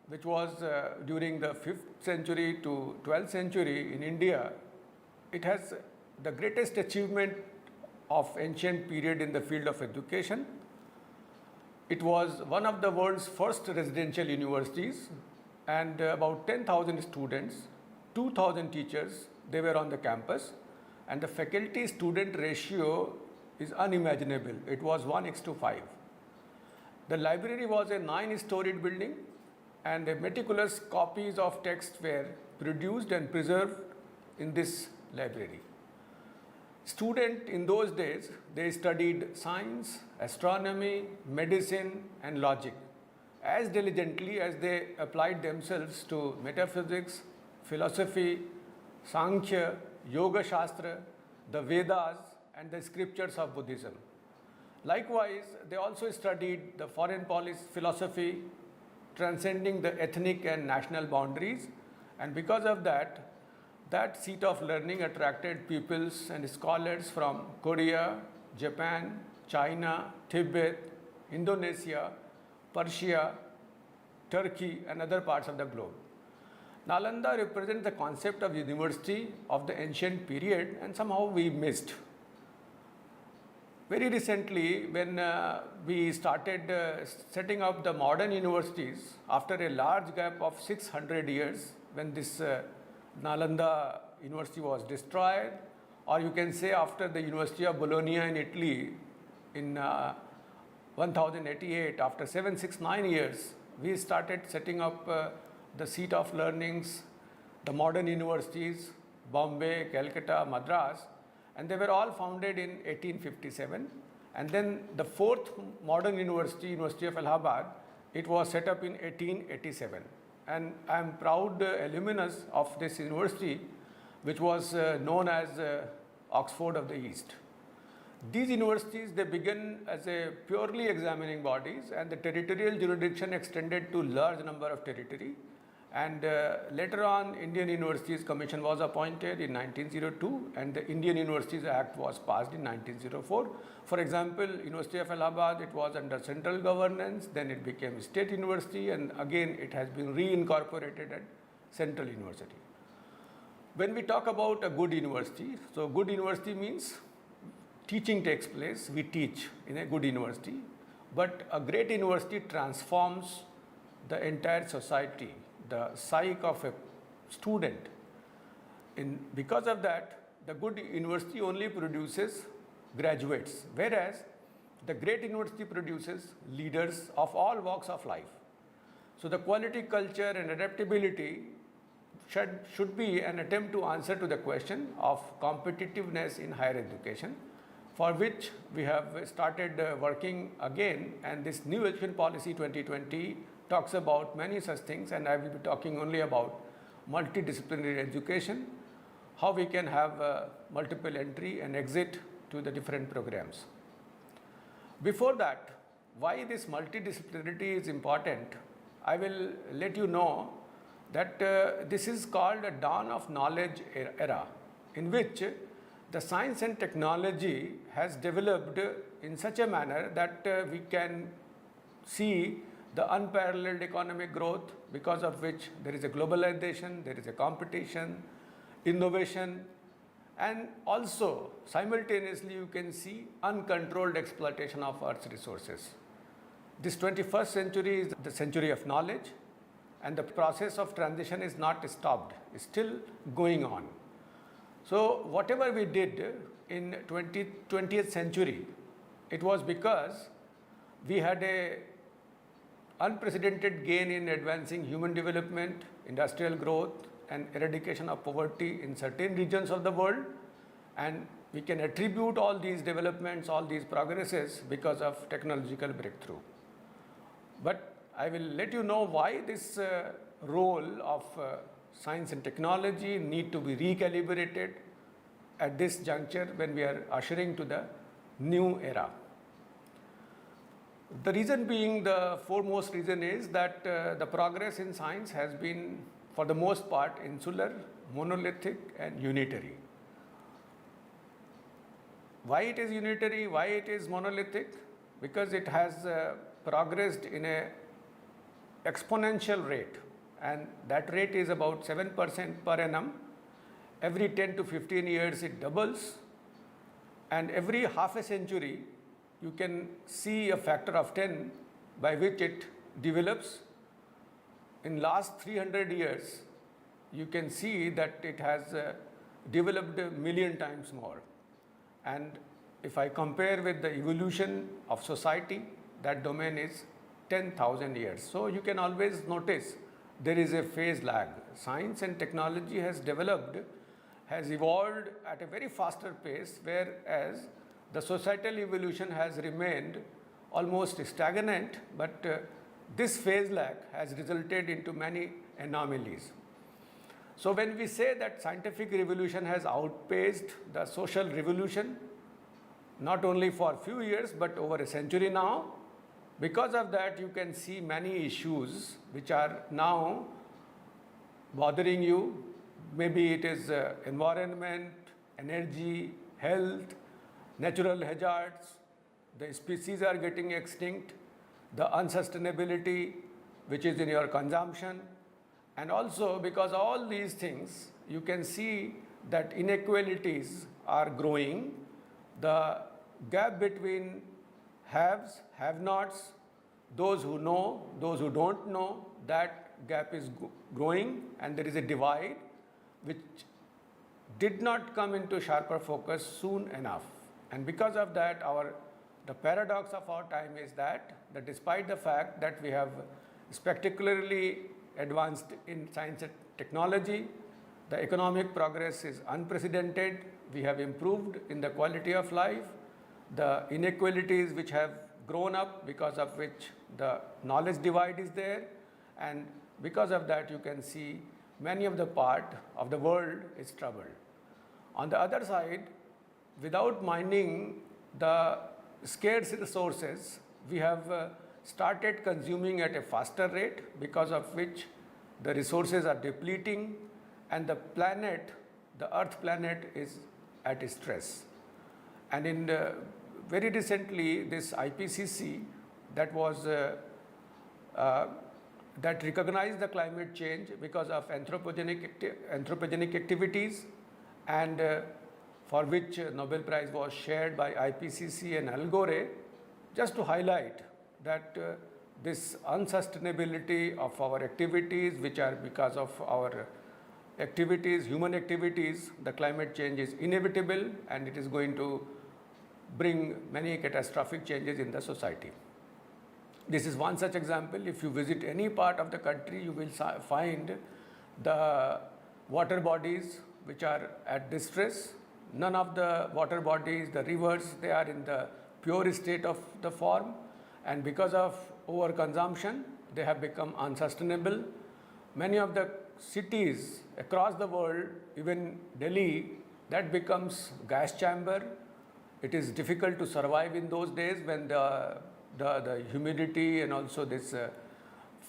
which was during the 5th century to 12th century in India, it has the greatest achievement of ancient period in the field of education. It was one of the world's first residential universities, and about 10,000 students, 2,000 teachers, they were on the campus, and the faculty-student ratio is unimaginable. It was 1:5. The library was a 9-storied building, and meticulous copies of texts were produced and preserved in this library. Students in those days, they studied science, astronomy, medicine, and logic as diligently as they applied themselves to metaphysics, philosophy, Sankhya, Yoga Shastra, the Vedas, and the scriptures of Buddhism. Likewise, they also studied the foreign policy philosophy, transcending the ethnic and national boundaries, and because of that, that seat of learning attracted pupils and scholars from Korea, Japan, China, Tibet, Indonesia, Persia, Turkey, and other parts of the globe. Nalanda represents the concept of university of the ancient period, and somehow we missed. Very recently, when we started setting up the modern universities, after a large gap of 600 years, when this Nalanda University was destroyed, or you can say after the University of Bologna in Italy in 1088, after 769 years, we started setting up the seat of learnings, the modern universities, Bombay, Calcutta, Madras, and they were all founded in 1857. And then the fourth modern university, University of Allahabad, it was set up in 1887. And I am proud alumnus of this university, which was known as Oxford of the East. These universities, they began as a purely examining bodies, and the territorial jurisdiction extended to large number of territory. And later on, Indian Universities Commission was appointed in 1902, and the Indian Universities Act was passed in 1904. For example, University of Allahabad, it was under central governance, then it became a state university, and again it has been reincorporated at Central University. When we talk about a good university, so good university means teaching takes place, we teach in a good university, but a great university transforms the entire society, the psyche of a student. Because of that, the good university only produces graduates, whereas the great university produces leaders of all walks of life. So the quality, culture, and adaptability should be an attempt to answer to the question of competitiveness in higher education, for which we have started working again, and this new education policy 2020 talks about many such things, and I will be talking only about multidisciplinary education, how we can have multiple entry and exit to the different programs. Before that, why this multidisciplinarity is important, I will let you know that this is called a dawn of knowledge era, in which the science and technology has developed in such a manner that we can see the unparalleled economic growth, because of which there is a globalization, there is a competition, innovation, and also simultaneously you can see uncontrolled exploitation of Earth's resources. This 21st century is the century of knowledge, and the process of transition is not stopped, it's still going on. So whatever we did in 20th century, it was because we had a unprecedented gain in advancing human development, industrial growth, and eradication of poverty in certain regions of the world, and we can attribute all these developments, all these progresses because of technological breakthrough. But I will let you know why this role of science and technology need to be recalibrated at this juncture when we are ushering to the new era. The reason being, the foremost reason is that the progress in science has been, for the most part, insular, monolithic, and unitary. Why it is unitary? Why it is monolithic? Because it has progressed in a exponential rate, and that rate is about 7% per annum. Every 10 to 15 years it doubles, and every half a century you can see a factor of 10 by which it develops. In last 300 years, you can see that it has developed a million times more. And if I compare with the evolution of society, that domain is 10,000 years. So you can always notice there is a phase lag. Science and technology has developed, has evolved at a very faster pace, whereas the societal evolution has remained almost stagnant, but this phase lag has resulted into many anomalies. So when we say that scientific revolution has outpaced the social revolution, not only for a few years but over a century now, because of that you can see many issues which are now bothering you. Maybe it is environment, energy, health, natural hazards, the species are getting extinct, the unsustainability which is in your consumption, and also because all these things you can see that inequalities are growing. The gap between haves, have-nots, those who know, those who don't know, that gap is growing, and there is a divide which did not come into sharper focus soon enough. And because of that, the paradox of our time is that despite the fact that we have spectacularly advanced in science and technology, the economic progress is unprecedented, we have improved in the quality of life, the inequalities which have grown up because of which the knowledge divide is there, and because of that you can see many of the part of the world is troubled. On the other side, without minding the scarce resources, we have started consuming at a faster rate, because of which the resources are depleting and the planet, the Earth planet, is at stress. And in very recently, this IPCC that was that recognized the climate change because of anthropogenic activities, and for which Nobel Prize was shared by IPCC and Al Gore, just to highlight that this unsustainability of our activities, which are because of our activities, human activities, the climate change is inevitable and it is going to bring many catastrophic changes in the society. This is one such example. If you visit any part of the country, you will find the water bodies which are at distress. None of the water bodies, the rivers, they are in the pure state of the form, and because of overconsumption, they have become unsustainable. Many of the cities across the world, even Delhi, that becomes gas chamber. It is difficult to survive in those days when the humidity and also this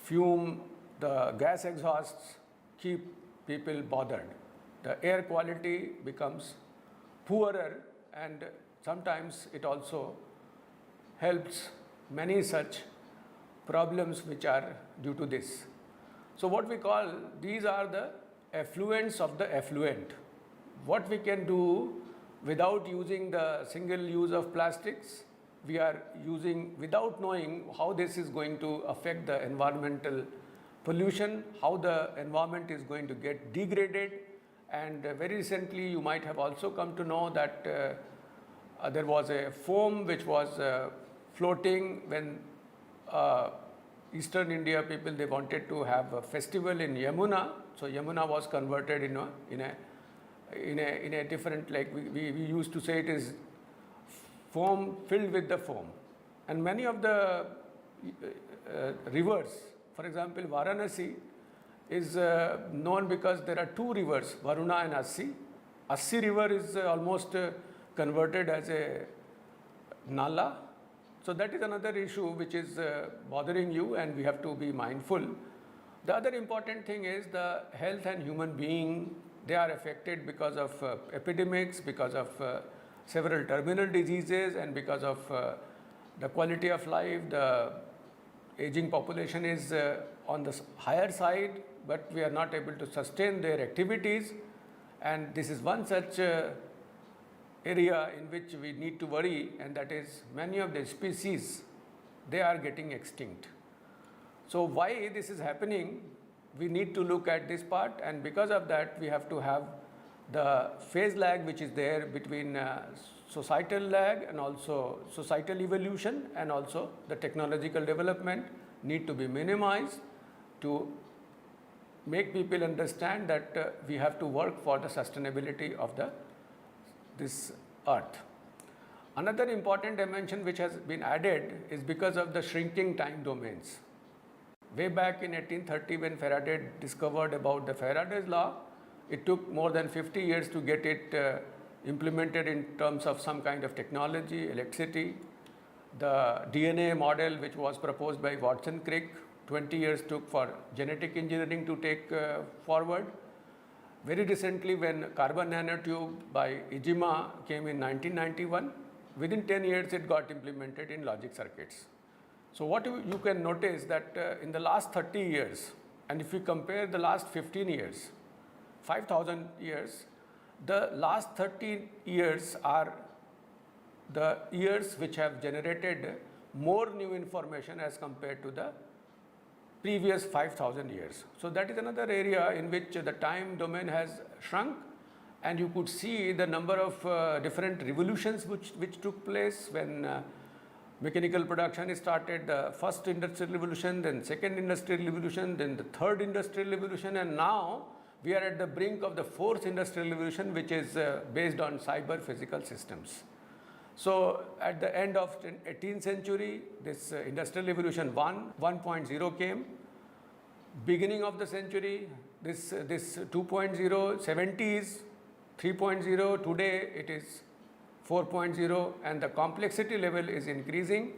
fume, the gas exhausts keep people bothered. The air quality becomes poorer, and sometimes it also helps many such problems which are due to this. So what we call, these are the effluents of the effluent. What we can do without using the single use of plastics, we are using without knowing how this is going to affect the environmental pollution, how the environment is going to get degraded. And very recently you might have also come to know that there was a foam which was floating when Eastern India people, they wanted to have a festival in Yamuna. So Yamuna was converted in a different, like we used to say it is foam filled with the foam. And many of the rivers, for example, Varanasi is known because there are two rivers, Varuna and Assi. Assi river is almost converted as a nala. So that is another issue which is bothering you, and we have to be mindful. The other important thing is the health and human being, they are affected because of epidemics, because of several terminal diseases, and because of the quality of life. The aging population is on the higher side, but we are not able to sustain their activities, and this is one such area in which we need to worry, and that is many of the species, they are getting extinct. So why this is happening, we need to look at this part, and because of that we have to have the phase lag which is there between societal lag and also societal evolution, and also the technological development need to be minimized to make people understand that we have to work for the sustainability of this earth. Another important dimension which has been added is because of the shrinking time domains. Way back in 1830, when Faraday discovered about the Faraday's law, It took more than 50 years to get it implemented in terms of some kind of technology, electricity. The DNA model, which was proposed by Watson Crick, 20 years took for genetic engineering to take forward. Very recently, when carbon nanotube by Ijima came in 1991, within 10 years it got implemented in logic circuits. So what you can notice that in the last 30 years, and if we compare the last 15 years, 5,000 years, the last 30 years are the years which have generated more new information as compared to the previous 5,000 years. So that is another area in which the time domain has shrunk, and you could see the number of different revolutions which took place when mechanical production started, the first industrial revolution, then second industrial revolution, then the third industrial revolution, and now we are at the brink of the fourth industrial revolution, which is based on cyber physical systems. So at the end of 18th century, this industrial revolution 1.0 came. Beginning of the century, this 2.0, 70s, 3.0, today it is 4.0, and the complexity level is increasing.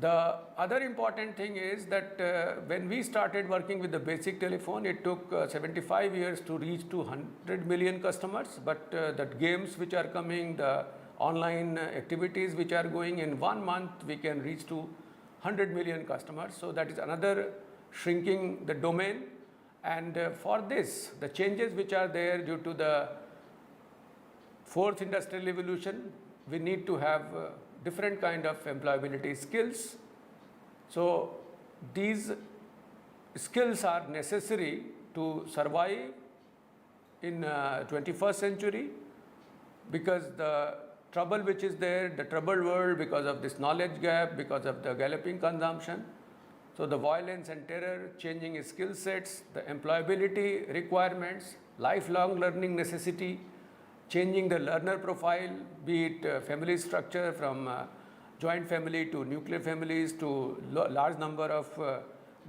The other important thing is that when we started working with the basic telephone, it took 75 years to reach to 100 million customers, but the games which are coming, the online activities which are going, in 1 month we can reach to 100 million customers. So that is another shrinking the domain, and for this, the changes which are there due to the fourth industrial revolution, we need to have different kind of employability skills. So these skills are necessary to survive in 21st century, because the trouble which is there, the troubled world, because of this knowledge gap, because of the galloping consumption. So the violence and terror, changing skill sets, the employability requirements, lifelong learning necessity, changing the learner profile, be it family structure from joint family to nuclear families to large number of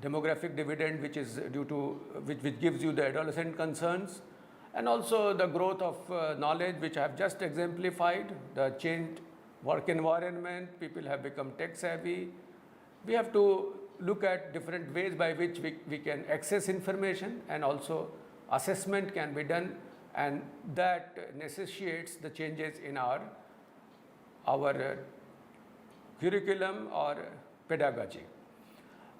demographic dividend, which is due to which gives you the adolescent concerns, and also the growth of knowledge, which I have just exemplified, the changed work environment, people have become tech savvy. We have to look at different ways by which we can access information, and also assessment can be done, and that necessitates the changes in our curriculum or pedagogy.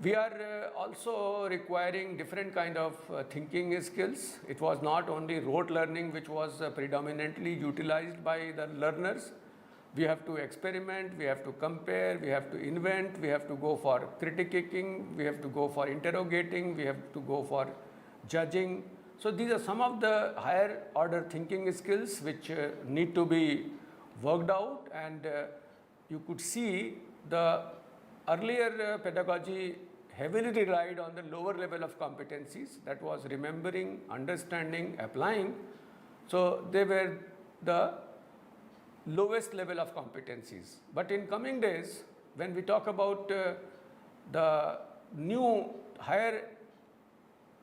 We are also requiring different kind of thinking skills. It was not only rote learning which was predominantly utilized by the learners. We have to experiment, we have to compare, we have to invent, we have to go for critiquing, we have to go for interrogating, we have to go for judging. So these are some of the higher order thinking skills which need to be worked out, and you could see the earlier pedagogy heavily relied on the lower level of competencies, that was remembering, understanding, applying. So they were the lowest level of competencies. But in coming days, when we talk about the new higher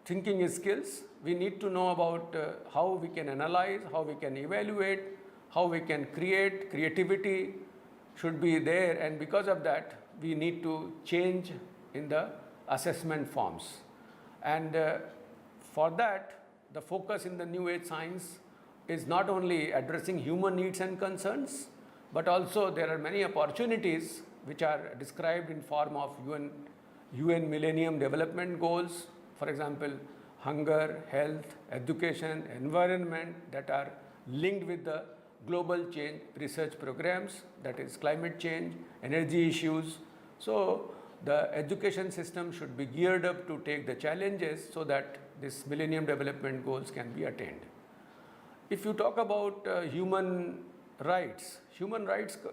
thinking skills, we need to know about how we can analyze, how we can evaluate, how we can create. Creativity should be there, and because of that, we need to change in the assessment forms. And for that, the focus in the new age science is not only addressing human needs and concerns, but also there are many opportunities which are described in form of UN Millennium Development Goals, for example, hunger, health, education, environment, that are linked with the global change research programs, that is climate change, energy issues. So the education system should be geared up to take the challenges so that this Millennium Development Goals can be attained. If you talk about human rights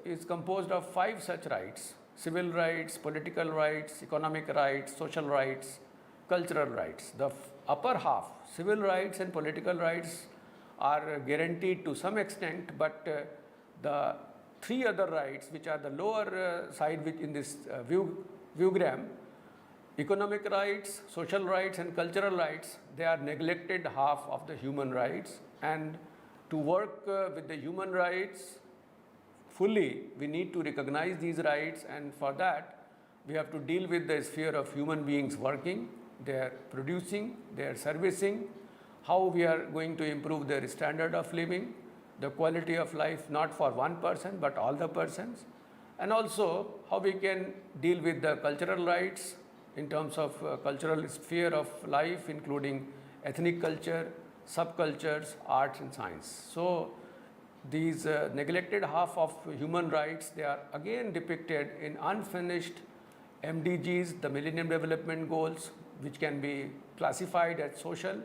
is composed of 5 such rights: civil rights, political rights, economic rights, social rights, cultural rights. The upper half, civil rights and political rights, are guaranteed to some extent, but the 3 other rights, which are the lower side, which in this viewgram, economic rights, social rights and cultural rights, they are neglected half of the human rights, and to work with the human rights fully, we need to recognize these rights, and for that we have to deal with the sphere of human beings working, they are producing, they are servicing, how we are going to improve their standard of living, the quality of life not for one person but all the persons, and also how we can deal with the cultural rights in terms of cultural sphere of life, including ethnic culture, subcultures, arts and science. So these neglected half of human rights, they are again depicted in unfinished MDGs, the Millennium Development Goals, which can be classified as social,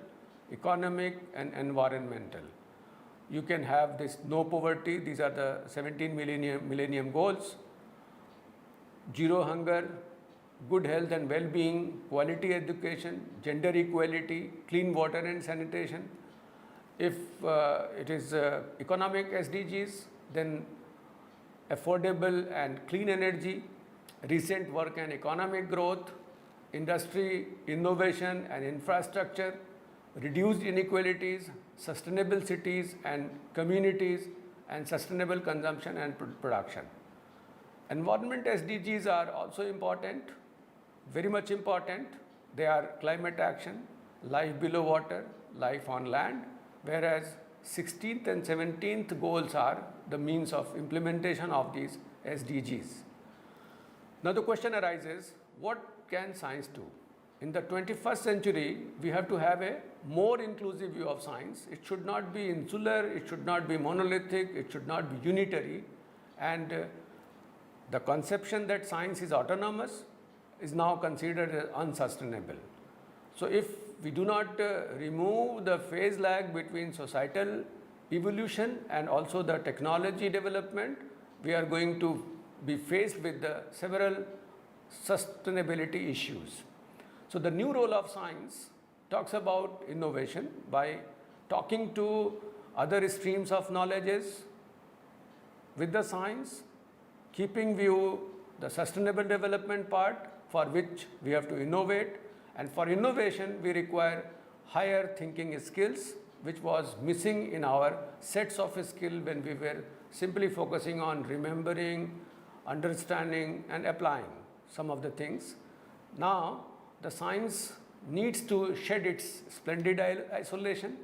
economic and environmental. You can have this no poverty, these are the 17 millennium goals, zero hunger, good health and well-being, quality education, gender equality, clean water and sanitation. If it is economic SDGs, then affordable and clean energy, recent work and economic growth, industry, innovation and infrastructure, reduced inequalities, sustainable cities and communities, and sustainable consumption and production. Environment SDGs are also important, very much important. They are climate action, life below water, life on land, whereas 16th and 17th goals are the means of implementation of these SDGs. Now the question arises, what can science do? In the 21st century, we have to have a more inclusive view of science. It should not be insular, it should not be monolithic, it should not be unitary, and the conception that science is autonomous is now considered as unsustainable. So if we do not remove the phase lag between societal evolution and also the technology development, we are going to be faced with the several sustainability issues. So the new role of science talks about innovation by talking to other streams of knowledges with the science, keeping view the sustainable development part, for which we have to innovate, and for innovation we require higher thinking skills, which was missing in our sets of skills when we were simply focusing on remembering, understanding and applying some of the things. Now the science needs to shed its splendid isolation,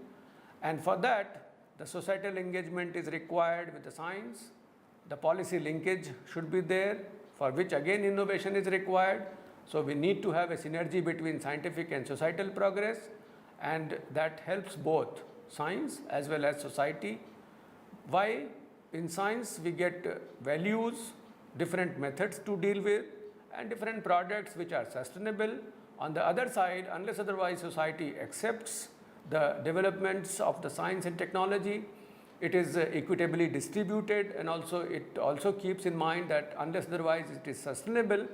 and for that the societal engagement is required with the science. The policy linkage should be there, for which again innovation is required. So we need to have a synergy between scientific and societal progress, and that helps both science as well as society. Why? In science we get values, different methods to deal with, and different products which are sustainable. On the other side, unless otherwise society accepts the developments of the science and technology, it is equitably distributed, and also it also keeps in mind that unless otherwise it is sustainable,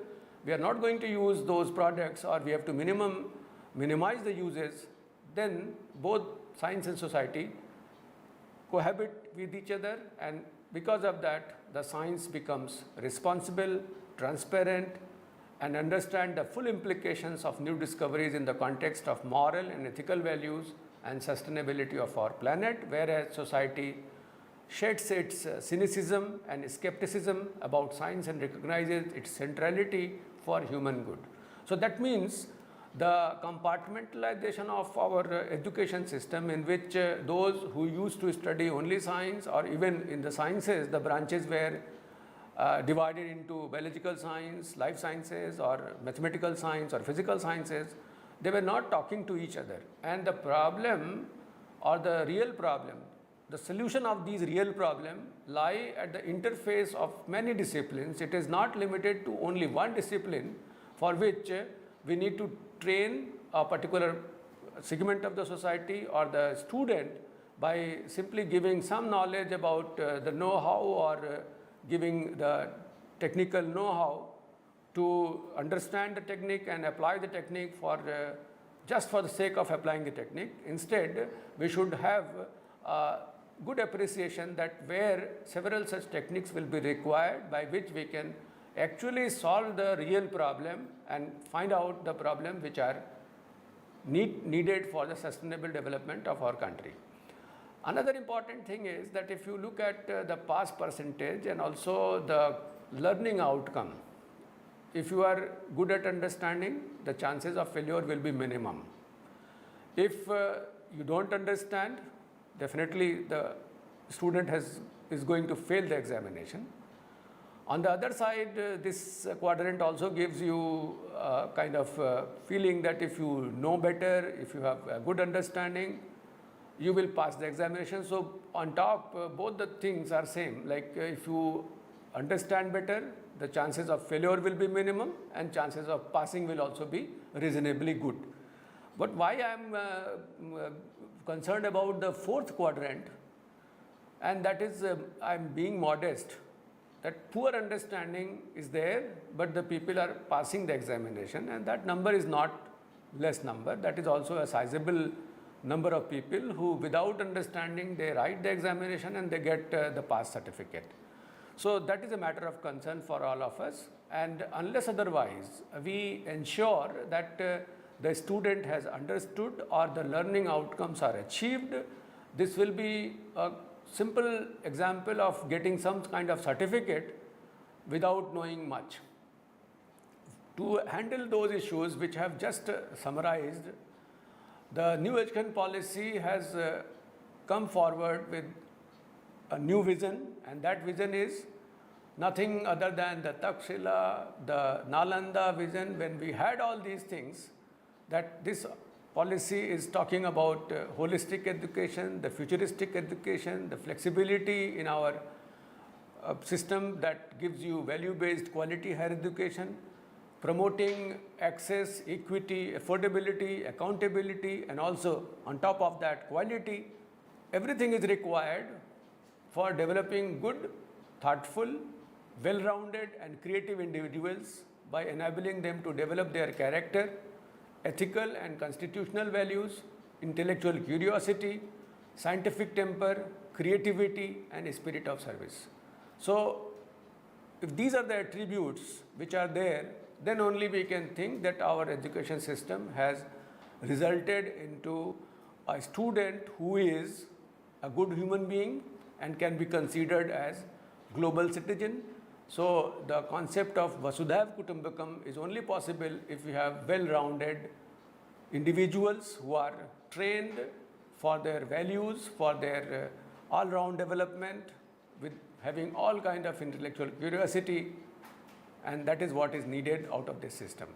we are not going to use those products, or we have to minimize the uses. Then both science and society cohabit with each other, and because of that the science becomes responsible, transparent, and understand the full implications of new discoveries in the context of moral and ethical values and sustainability of our planet, whereas society sheds its cynicism and skepticism about science and recognizes its centrality for human good. So that means the compartmentalization of our education system, in which those who used to study only science, or even in the sciences, the branches were divided into biological science, life sciences, or mathematical science, or physical sciences, they were not talking to each other. And the problem, or the real problem, the solution of these real problems lie at the interface of many disciplines. It is not limited to only one discipline, for which we need to train a particular segment of the society or the student by simply giving some knowledge about the know-how, or giving the technical know-how to understand the technique and apply the technique for just for the sake of applying the technique. Instead, we should have good appreciation that where several such techniques will be required, by which we can actually solve the real problem and find out the problem which are needed for the sustainable development of our country. Another important thing is that if you look at the pass percentage and also the learning outcome, if you are good at understanding, the chances of failure will be minimum. If you don't understand, definitely the student is going to fail the examination. On the other side, this quadrant also gives you a kind of feeling that if you know better, if you have a good understanding, you will pass the examination. So on top, both the things are same. Like if you understand better, the chances of failure will be minimum and chances of passing will also be reasonably good. But why I am concerned about the fourth quadrant, and that is I am being modest, that poor understanding is there, but the people are passing the examination, and that number is not less number. That is also a sizable number of people who without understanding they write the examination and they get the pass certificate. So that is a matter of concern for all of us, and unless otherwise we ensure that the student has understood or the learning outcomes are achieved, this will be a simple example of getting some kind of certificate without knowing much. To handle those issues which I have just summarized, the new education policy has come forward with a new vision, and that vision is nothing other than the Takshila, the Nalanda vision. When we had all these things, that this policy is talking about holistic education, the futuristic education, the flexibility in our system that gives you value-based quality higher education, promoting access, equity, affordability, accountability, and also on top of that quality. Everything is required for developing good, thoughtful, well-rounded and creative individuals by enabling them to develop their character, ethical and constitutional values, intellectual curiosity, scientific temper, creativity and spirit of service. So if these are the attributes which are there, then only we can think that our education system has resulted into a student who is a good human being and can be considered as global citizen. So the concept of Vasudhaiva Kutumbakam is only possible if we have well-rounded individuals who are trained for their values, for their all-round development, with having all kind of intellectual curiosity, and that is what is needed out of this system.